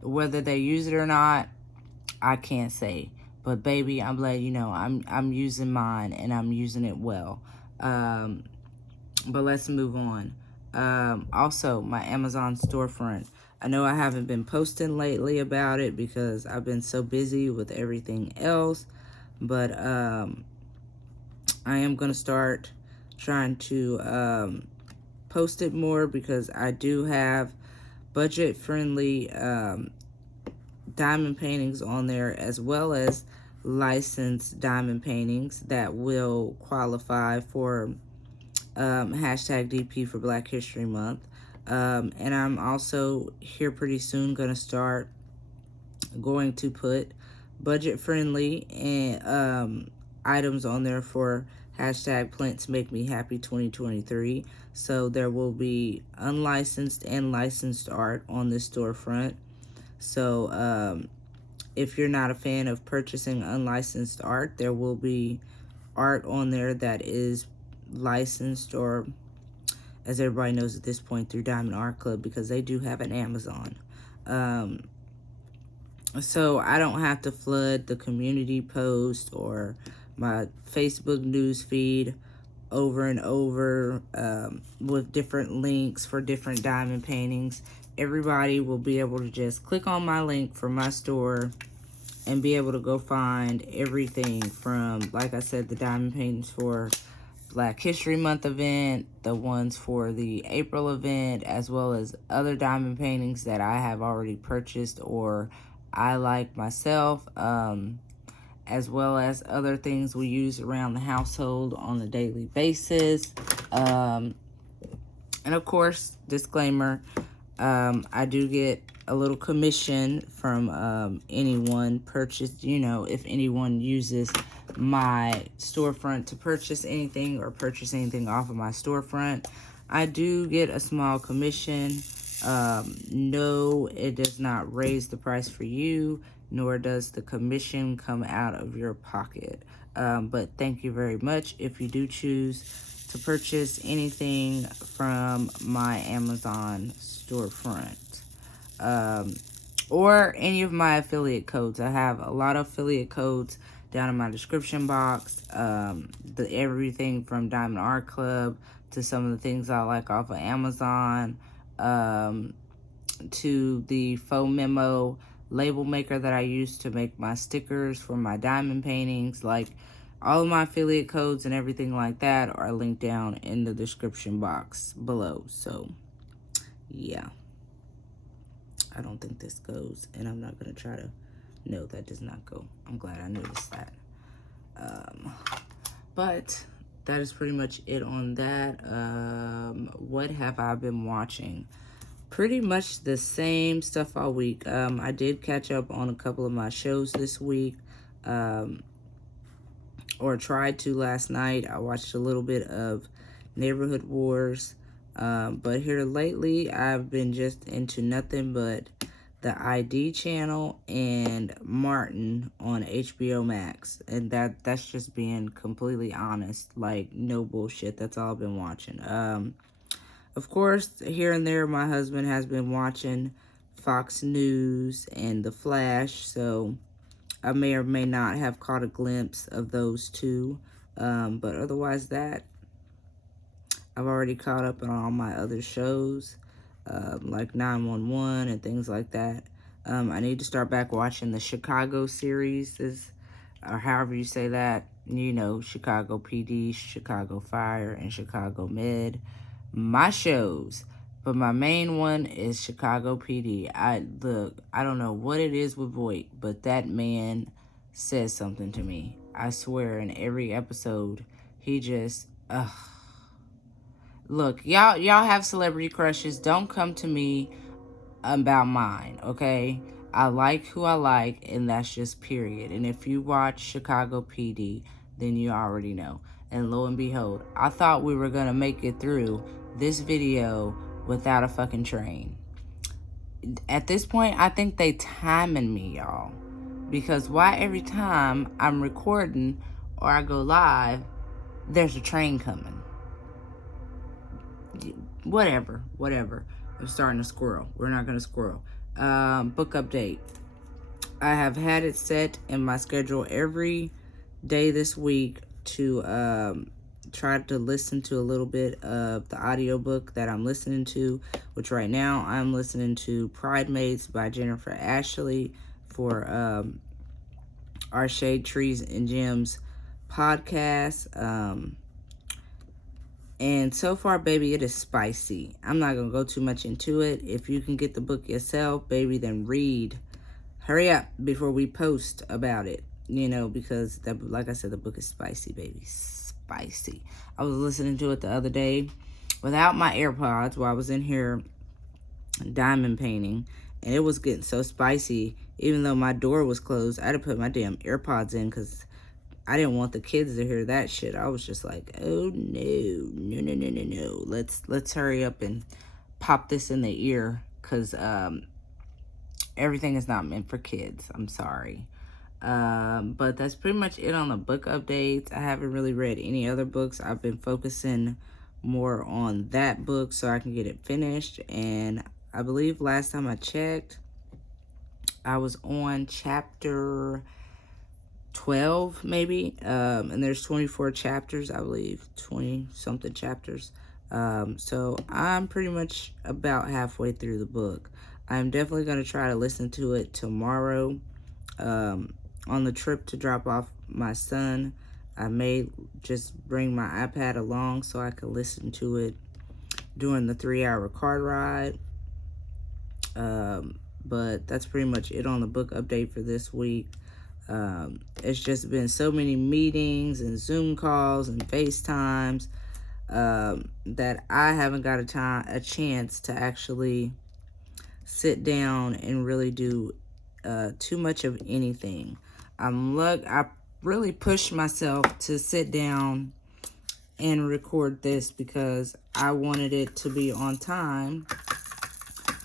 Whether they use it or not, I can't say, but baby, I'm letting you know I'm using mine and I'm using it well. But let's move on. Also, my Amazon storefront. I know I haven't been posting lately about it because I've been so busy with everything else. But I am going to start trying to post it more because I do have budget-friendly diamond paintings on there, as well as licensed diamond paintings that will qualify for hashtag DP for Black History Month. And I'm also here pretty soon going to put budget friendly and items on there for hashtag Plants Make Me Happy 2023. So there will be unlicensed and licensed art on this storefront. So if you're not a fan of purchasing unlicensed art, there will be art on there that is licensed, or as everybody knows at this point, through Diamond Art Club, because they do have an Amazon. So I don't have to flood the community post or my Facebook news feed over and over with different links for different diamond paintings. Everybody will be able to just click on my link for my store and be able to go find everything from, like I said, the diamond paintings for Black History Month event, the ones for the April event, as well as other diamond paintings that I have already purchased or I like myself, as well as other things we use around the household on a daily basis. And of course, disclaimer, I do get a little commission from anyone purchased, if anyone uses my storefront to purchase anything or purchase anything off of my storefront. I do get a small commission. No, it does not raise the price for you, nor does the commission come out of your pocket. But thank you very much if you do choose to purchase anything from my Amazon storefront. Or any of my affiliate codes. I have a lot of affiliate codes down in my description box. Everything from Diamond Art Club to some of the things I like off of Amazon, to the Phomemo label maker that I use to make my stickers for my diamond paintings. Like, all of my affiliate codes and everything like that are linked down in the description box below. So, yeah. I don't think this goes, and I'm not going to try to... No, that does not go. I'm glad I noticed that. But that is pretty much it on that. What have I been watching? Pretty much the same stuff all week. I did catch up on a couple of my shows this week, or tried to last night. I watched a little bit of Neighborhood Wars. But here lately, I've been just into nothing but the ID channel and Martin on HBO Max. And that's just being completely honest. Like, no bullshit. That's all I've been watching. Of course, here and there, my husband has been watching Fox News and The Flash. So I may or may not have caught a glimpse of those two. But otherwise, I've already caught up on all my other shows, like 911 and things like that. I need to start back watching the Chicago series, or however you say that. Chicago PD, Chicago Fire, and Chicago Med. My shows. But my main one is Chicago PD. I don't know what it is with Voight, but that man says something to me. I swear, in every episode, he just... Look, y'all have celebrity crushes. Don't come to me about mine, okay? I like who I like, and that's just period. And if you watch Chicago PD, then you already know. And lo and behold, I thought we were going to make it through this video without a fucking train. At this point, I think they timing me, y'all. Because why every time I'm recording or I go live, there's a train coming? Whatever. I'm starting to squirrel. We're not going to squirrel. Book update. I have had it set in my schedule every day this week to try to listen to a little bit of the audiobook that I'm listening to, which right now I'm listening to Pride Mates by Jennifer Ashley for our Shade Trees and Gems podcast. And so far, baby, it is spicy. I'm not going to go too much into it. If you can get the book yourself, baby, then read. Hurry up before we post about it. you know, because that, like I said, the book is spicy, baby, spicy. I was listening to it the other day without my AirPods while I was in here diamond painting, and it was getting so spicy. Even though my door was closed, I had to put my damn AirPods in because I didn't want the kids to hear that shit. I was just like, oh no, no, no, no, no, no. Let's hurry up and pop this in the ear, because everything is not meant for kids. I'm sorry. But that's pretty much it on the book updates. I haven't really read any other books. I've been focusing more on that book so I can get it finished. And I believe last time I checked, I was on chapter 12 maybe, and there's 24 chapters, I believe, 20 something chapters. So I'm pretty much about halfway through the book. I'm definitely going to try to listen to it tomorrow, on the trip to drop off my son. I may just bring my iPad along so I could listen to it during the 3-hour car ride. But that's pretty much it on the book update for this week. It's just been so many meetings and Zoom calls and FaceTimes that I haven't got a chance to actually sit down and really do too much of anything. I really pushed myself to sit down and record this because I wanted it to be on time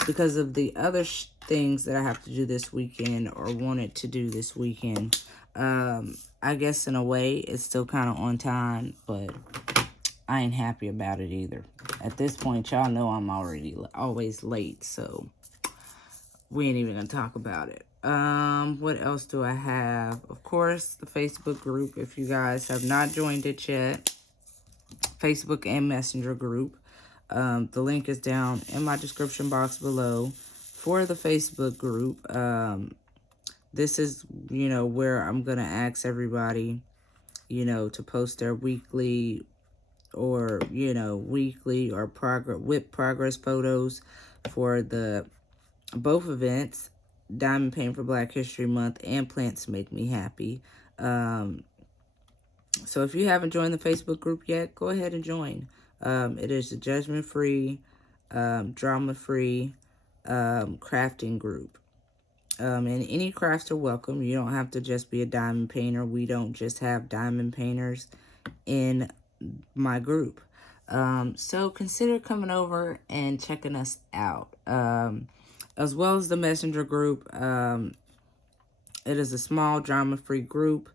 because of the other things that I have to do this weekend or wanted to do this weekend. I guess in a way it's still kind of on time, but I ain't happy about it either. At this point, y'all know I'm always late, so we ain't even gonna talk about it. What else do I have? Of course, the Facebook group. If you guys have not joined it yet, Facebook and Messenger group. The link is down in my description box below for the Facebook group. This is, where I'm going to ask everybody, to post their weekly or, weekly or progress photos for the both events, Diamond Paint for Black History Month and Plants Make Me Happy. So if you haven't joined the Facebook group yet, go ahead and join. It is a judgment-free, drama-free crafting group. And any crafts are welcome. You don't have to just be a diamond painter. We don't just have diamond painters in my group. So consider coming over and checking us out. As well as the Messenger group. It is a small drama-free group.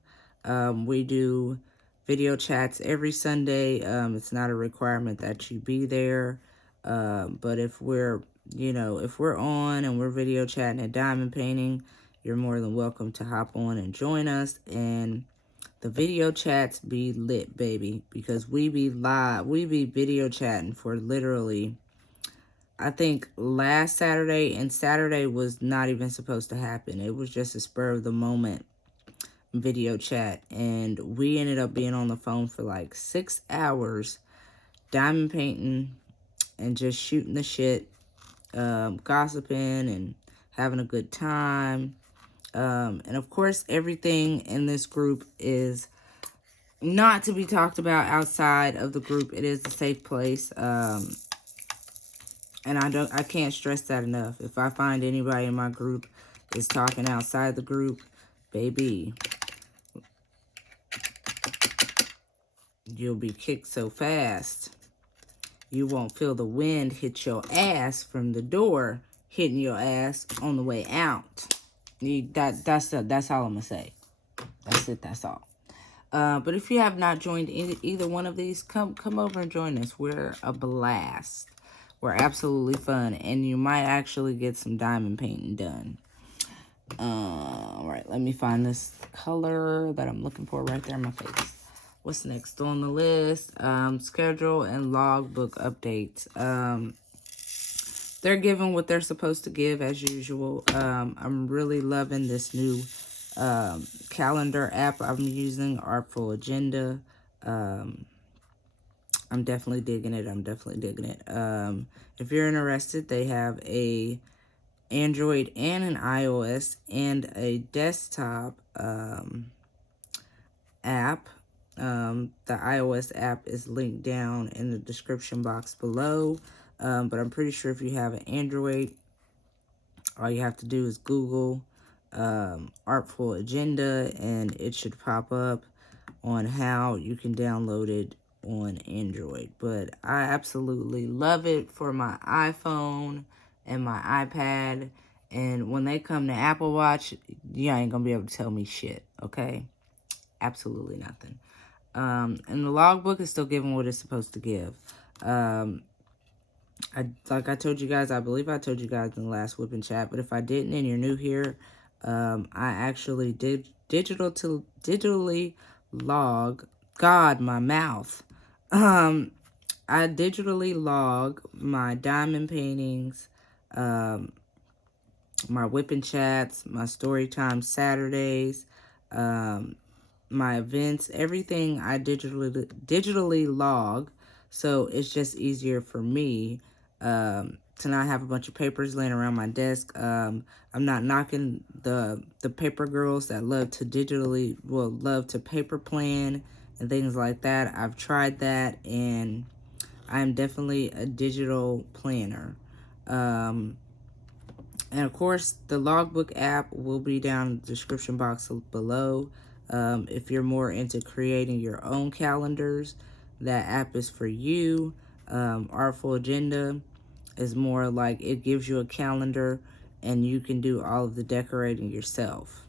We do video chats every Sunday. It's not a requirement that you be there. But if we're on and we're video chatting and diamond painting, you're more than welcome to hop on and join us. And the video chats be lit, baby, because we be live. We be video chatting for literally, I think last Saturday, and Saturday was not even supposed to happen. It was just a spur of the moment video chat, and we ended up being on the phone for like 6 hours diamond painting and just shooting the shit, gossiping and having a good time. And of course, everything in this group is not to be talked about outside of the group. It is a safe place. And I can't stress that enough. If I find anybody in my group is talking outside the group, baby, you'll be kicked so fast, you won't feel the wind hit your ass from the door, hitting your ass on the way out. That's all I'm gonna say. That's it. That's all. But if you have not joined either one of these, come over and join us. We're a blast. We're absolutely fun, and you might actually get some diamond painting done. All right, let me find this color that I'm looking for right there in my face. What's next on the list? Schedule and logbook updates. They're giving what they're supposed to give as usual. I'm really loving this new calendar app I'm using, Artful Agenda. I'm definitely digging it. If you're interested, they have a Android and an iOS and a desktop app. The iOS app is linked down in the description box below. But I'm pretty sure if you have an Android, all you have to do is Google Artful Agenda, and it should pop up on how you can download it on Android. But I absolutely love it for my iPhone and my iPad. And when they come to Apple Watch, you ain't gonna be able to tell me shit, okay? Absolutely nothing. And the logbook is still giving what it's supposed to give. Like I told you guys, I believe I told you guys in the last whipping chat, but if I didn't and you're new here, I actually did digitally log. God, my mouth. I digitally log my diamond paintings, um, my whipping chats, my story time Saturdays, um, my events, everything I digitally log, so it's just easier for me to not have a bunch of papers laying around my desk. I'm not knocking the paper girls that love to paper plan and things like that. I've tried that, and I'm definitely a digital planner. And of course, the logbook app will be down in the description box below. If you're more into creating your own calendars, that app is for you. Artful Agenda is more like it gives you a calendar and you can do all of the decorating yourself,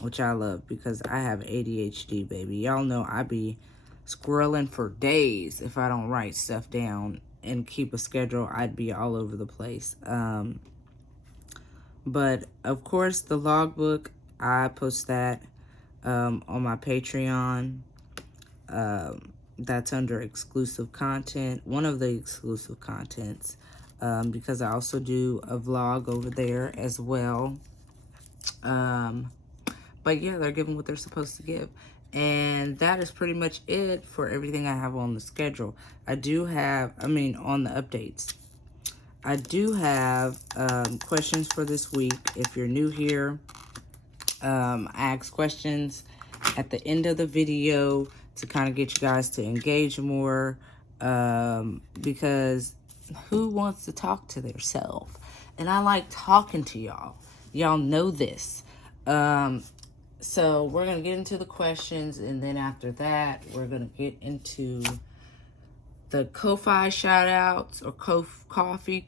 which I love because I have ADHD, baby. Y'all know I be squirreling for days if I don't write stuff down and keep a schedule. I'd be all over the place. But of course, the logbook, I post that on my Patreon. That's under exclusive content, one of the exclusive contents, because I also do a vlog over there as well. But yeah, they're giving what they're supposed to give. And that is pretty much it for everything I have on the schedule. On the updates. I do have questions for this week. If you're new here, I ask questions at the end of the video to kind of get you guys to engage more, because who wants to talk to their self? And I like talking to y'all. Y'all know this. So we're going to get into the questions, and then after that, we're going to get into the Ko-Fi shout-outs, or Ko-fi,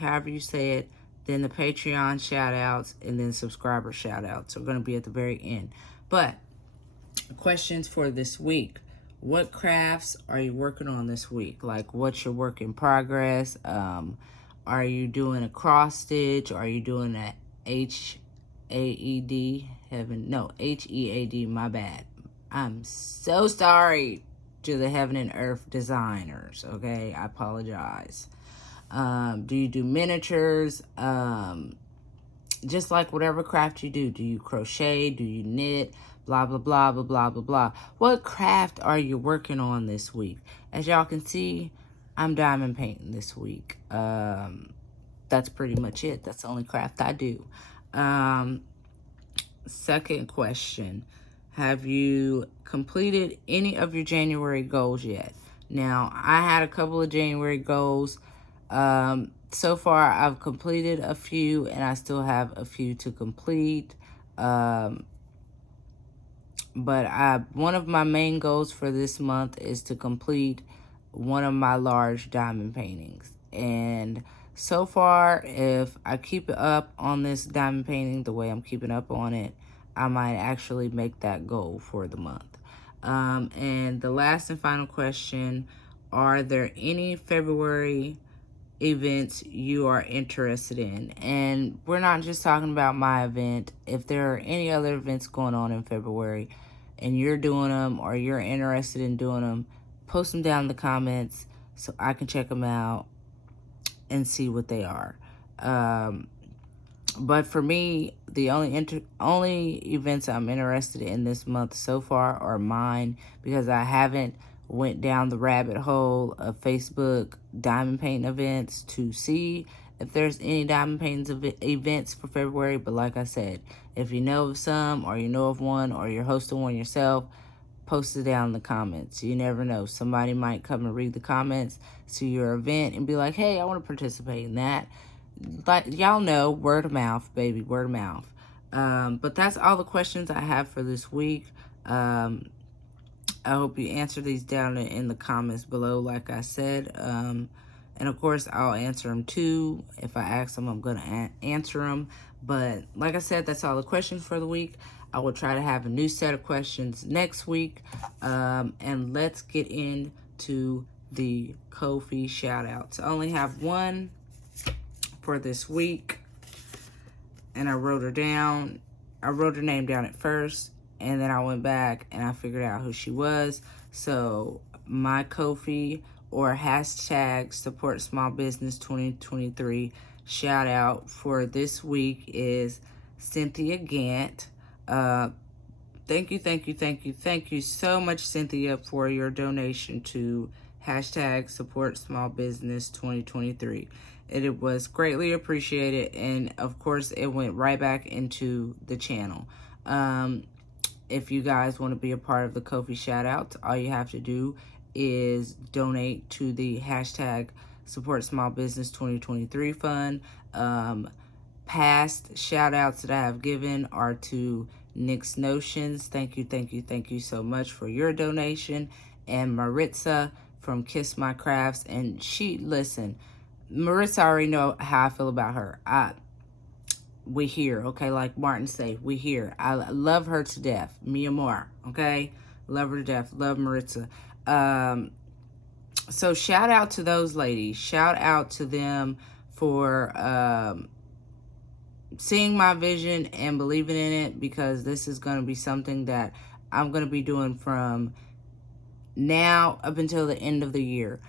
however you say it, then the Patreon shout-outs, and then subscriber shout-outs are going to be at the very end. But questions for this week. What crafts are you working on this week? Like, what's your work in progress? Are you doing a cross stitch? Are you doing a H-A-E-D? H-E-A-D, my bad. I'm so sorry to the Heaven and Earth designers, okay? I apologize. Do you do miniatures? Just like whatever craft you do. Do you crochet? Do you knit? Blah, blah, blah, blah, blah, blah, blah. What craft are you working on this week? As y'all can see, I'm diamond painting this week. That's pretty much it. That's the only craft I do. Second question. Have you completed any of your January goals yet? Now, I had a couple of January goals. So far, I've completed a few, and I still have a few to complete. But one of my main goals for this month is to complete one of my large diamond paintings. And so far, if I keep it up on this diamond painting the way I'm keeping up on it, I might actually make that goal for the month. And the last and final question, are there any February events you are interested in? And we're not just talking about my event. If there are any other events going on in February and you're doing them or you're interested in doing them, post them down in the comments so I can check them out and see what they are. But for me, the only events I'm interested in this month so far are mine, because I haven't went down the rabbit hole of Facebook diamond painting events to see if there's any diamond painting events for February. But like I said, if you know of some, or you know of one, or you're hosting one yourself, post it down in the comments. You never know. Somebody might come and read the comments to your event and be like, hey, I want to participate in that. Like, y'all know, word of mouth, baby, word of mouth. But that's all the questions I have for this week. I hope you answer these down in the comments below, like I said. And of course, I'll answer them too. If I ask them, I'm going to answer them. But like I said, that's all the questions for the week. I will try to have a new set of questions next week. And let's get into the Ko-fi shout outs. I only have one for this week. And I wrote her down. I wrote her name down at first. And then I went back and I figured out who she was. So my Ko-fi or hashtag support small business 2023 shout out for this week is Cynthia Gant. Thank you so much, Cynthia, for your donation to hashtag support small business 2023. It was greatly appreciated, and of course it went right back into the channel. If you guys want to be a part of the Ko-fi shout outs, all you have to do is donate to the hashtag support small business 2023 fund. Past shout outs that I have given are to Nick's Notions. Thank you so much for your donation. And Maritza from Kiss My Crafts. And listen, Maritza already know how I feel about her. We here, okay? Like Martin say, we here. I love her to death. Mi amor, okay? Love her to death. Love Maritza. So shout out to those ladies. Shout out to them for seeing my vision and believing in it, because this is going to be something that I'm going to be doing from now up until the end of the year.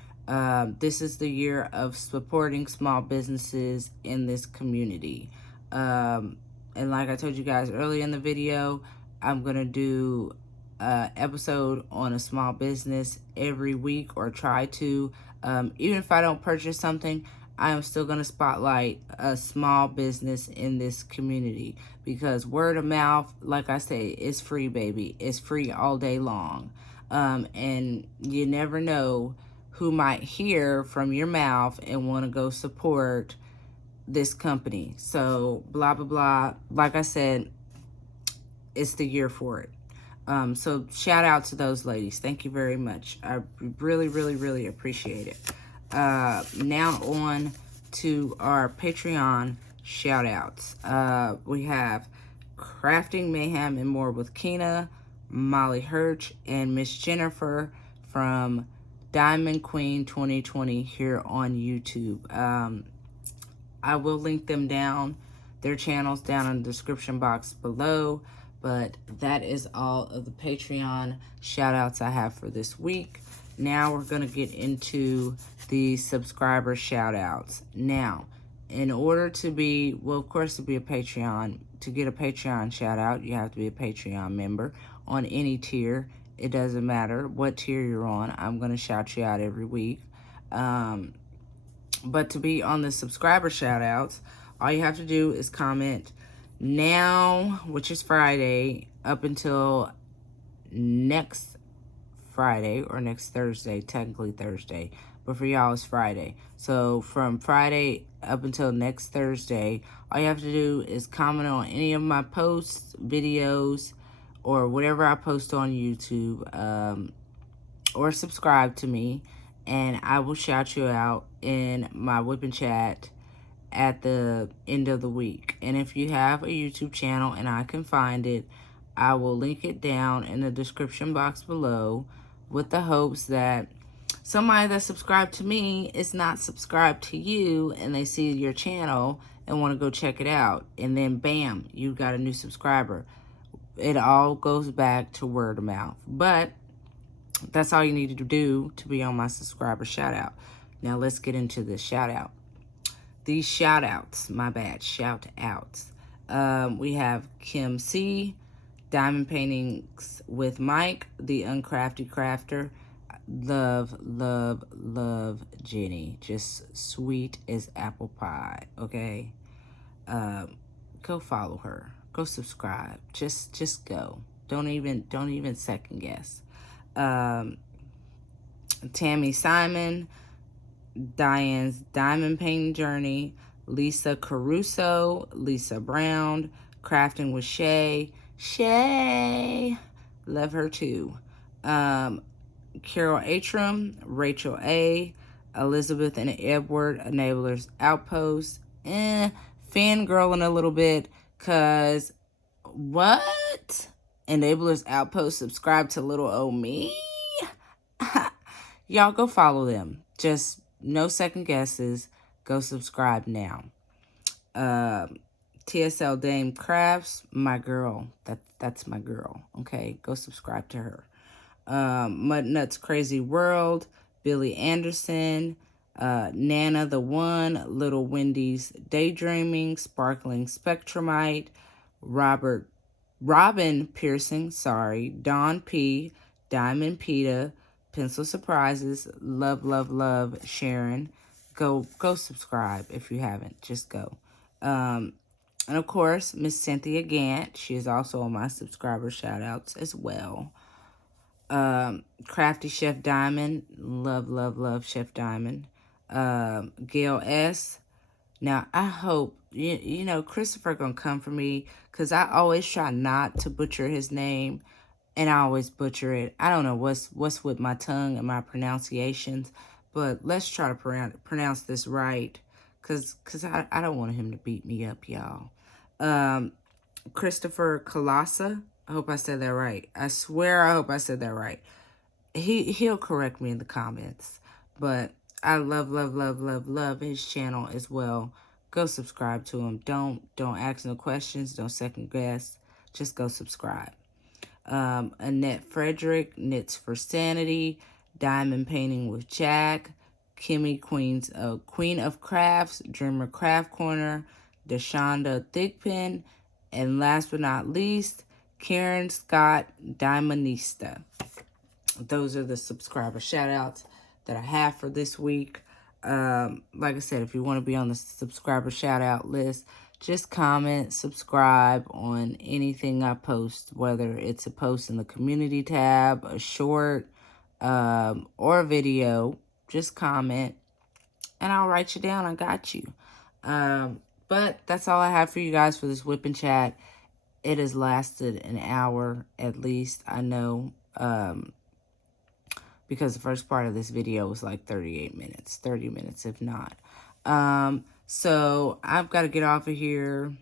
This is the year of supporting small businesses in this community. And like I told you guys earlier in the video, I'm going to do an episode on a small business every week, or try to. Even if I don't purchase something, I am still going to spotlight a small business in this community, because word of mouth, like I say, is free, baby. It's free all day long. And you never know who might hear from your mouth and want to go support this company. So blah, blah, blah. Like I said, it's the year for it. So shout out to those ladies. Thank you very much. I really appreciate it. Now on to our Patreon shout outs. We have Crafting Mayhem and More with Kina, Molly Hirsch, and Miss Jennifer from Diamond Queen 2020 here on YouTube. I will link them down, their channels down in the description box below. But that is all of the Patreon shout outs I have for this week. Now we're going to get into the subscriber shout outs. Now, in order to be, well, of course, to be a Patreon, to get a Patreon shout out, you have to be a Patreon member on any tier. It doesn't matter what tier you're on. I'm going to shout you out every week. But to be on the subscriber shout outs, all you have to do is comment now, which is Friday, up until next Friday, or next Thursday, technically Thursday, but for y'all it's Friday. So from Friday up until next Thursday, all you have to do is comment on any of my posts, videos, or whatever I post on YouTube, or subscribe to me, and I will shout you out in my whipping chat at the end of the week. And if you have a YouTube channel and I can find it, I will link it down in the description box below, with the hopes that somebody that subscribed to me is not subscribed to you, and they see your channel and want to go check it out, and then bam, you got a new subscriber. It all goes back to word of mouth. But that's all you need to do to be on my subscriber shout out. Now let's get into this shout out. These shout outs, shout outs. We have Kim C, Diamond Paintings with Mike, The Uncrafty Crafter. Love Jenny. Just sweet as apple pie, okay? Go follow her. Go subscribe. Just go. Don't even second guess. Tammy Simon, Diane's Diamond Painting Journey, Lisa Caruso, Lisa Brown, Crafting with Shay, love her too. Carol Atram, Rachel A, Elizabeth and Edward, Enablers Outpost, fangirling a little bit, cause what? Enablers Outpost subscribe to little old me? Y'all go follow them. Just no second guesses. Go subscribe now. TSL Dame Crafts, my girl. That's my girl. Okay, go subscribe to her. Mud Nuts Crazy World, Billy Anderson, Nana the One, Little Wendy's Daydreaming, Sparkling Spectrumite, Robin Piercing, Don P, Diamond Peta, Pencil Surprises, love, Sharon. Go subscribe if you haven't. Just go. And of course, Miss Cynthia Gant. She is also on my subscriber shout outs as well. Crafty Chef Diamond. Love Chef Diamond. Gail S. Now, I hope, you know, Christopher gonna come for me, because I always try not to butcher his name, and I always butcher it. I don't know what's with my tongue and my pronunciations, but let's try to pronounce this right, because I don't want him to beat me up, y'all. Christopher Colassa. I hope I said that right. I swear I hope I said that right. He'll correct me in the comments. But I love his channel as well. Go subscribe to him. Don't ask no questions. Don't second guess. Just go subscribe. Annette Frederick, Knits for Sanity, Diamond Painting with Jack, Kimmy Queen of Crafts, Dreamer Craft Corner, Deshonda Thigpen, and last but not least, Karen Scott Diamondista. Those are the subscriber shout outs that I have for this week. Like I said, if you want to be on the subscriber shout out list, just comment, subscribe on anything I post, whether it's a post in the community tab, a short, or a video. Just comment and I'll write you down. I got you. But that's all I have for you guys for this whipping chat. It has lasted an hour at least, I know, because the first part of this video was like 38 minutes, 30 minutes if not. So I've got to get off of here,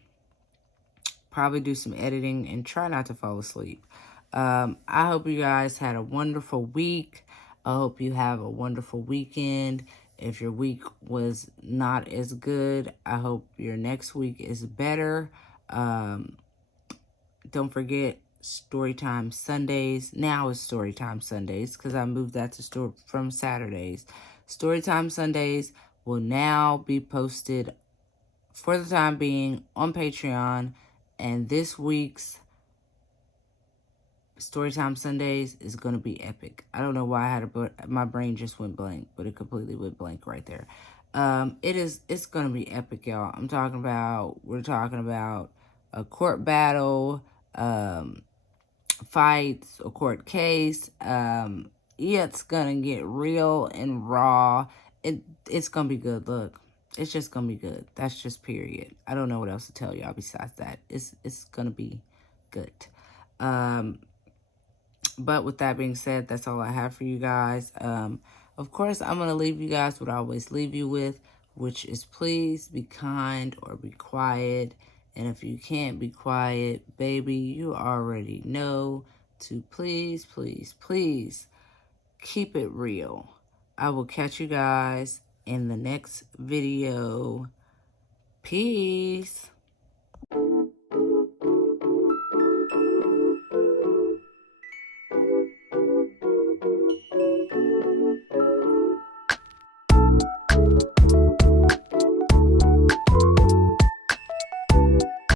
probably do some editing, and try not to fall asleep. I hope you guys had a wonderful week. I hope you have a wonderful weekend. If your week was not as good, I hope your next week is better. Don't forget Storytime Sundays. Now is Storytime Sundays, because I moved that to from Saturdays. Storytime Sundays will now be posted for the time being on Patreon, and this week's Storytime Sundays is going to be epic. I don't know why I had my brain just went blank, but it completely went blank right there. It's going to be epic, y'all. We're talking about a court battle, fights, a court case. It's going to get real and raw. It's going to be good. Look, it's just going to be good. That's just period. I don't know what else to tell y'all besides that. It's going to be good. But with that being said, that's all I have for you guys. Of course, I'm going to leave you guys what I always leave you with, which is please be kind or be quiet. And if you can't be quiet, baby, you already know to please keep it real. I will catch you guys in the next video. Peace.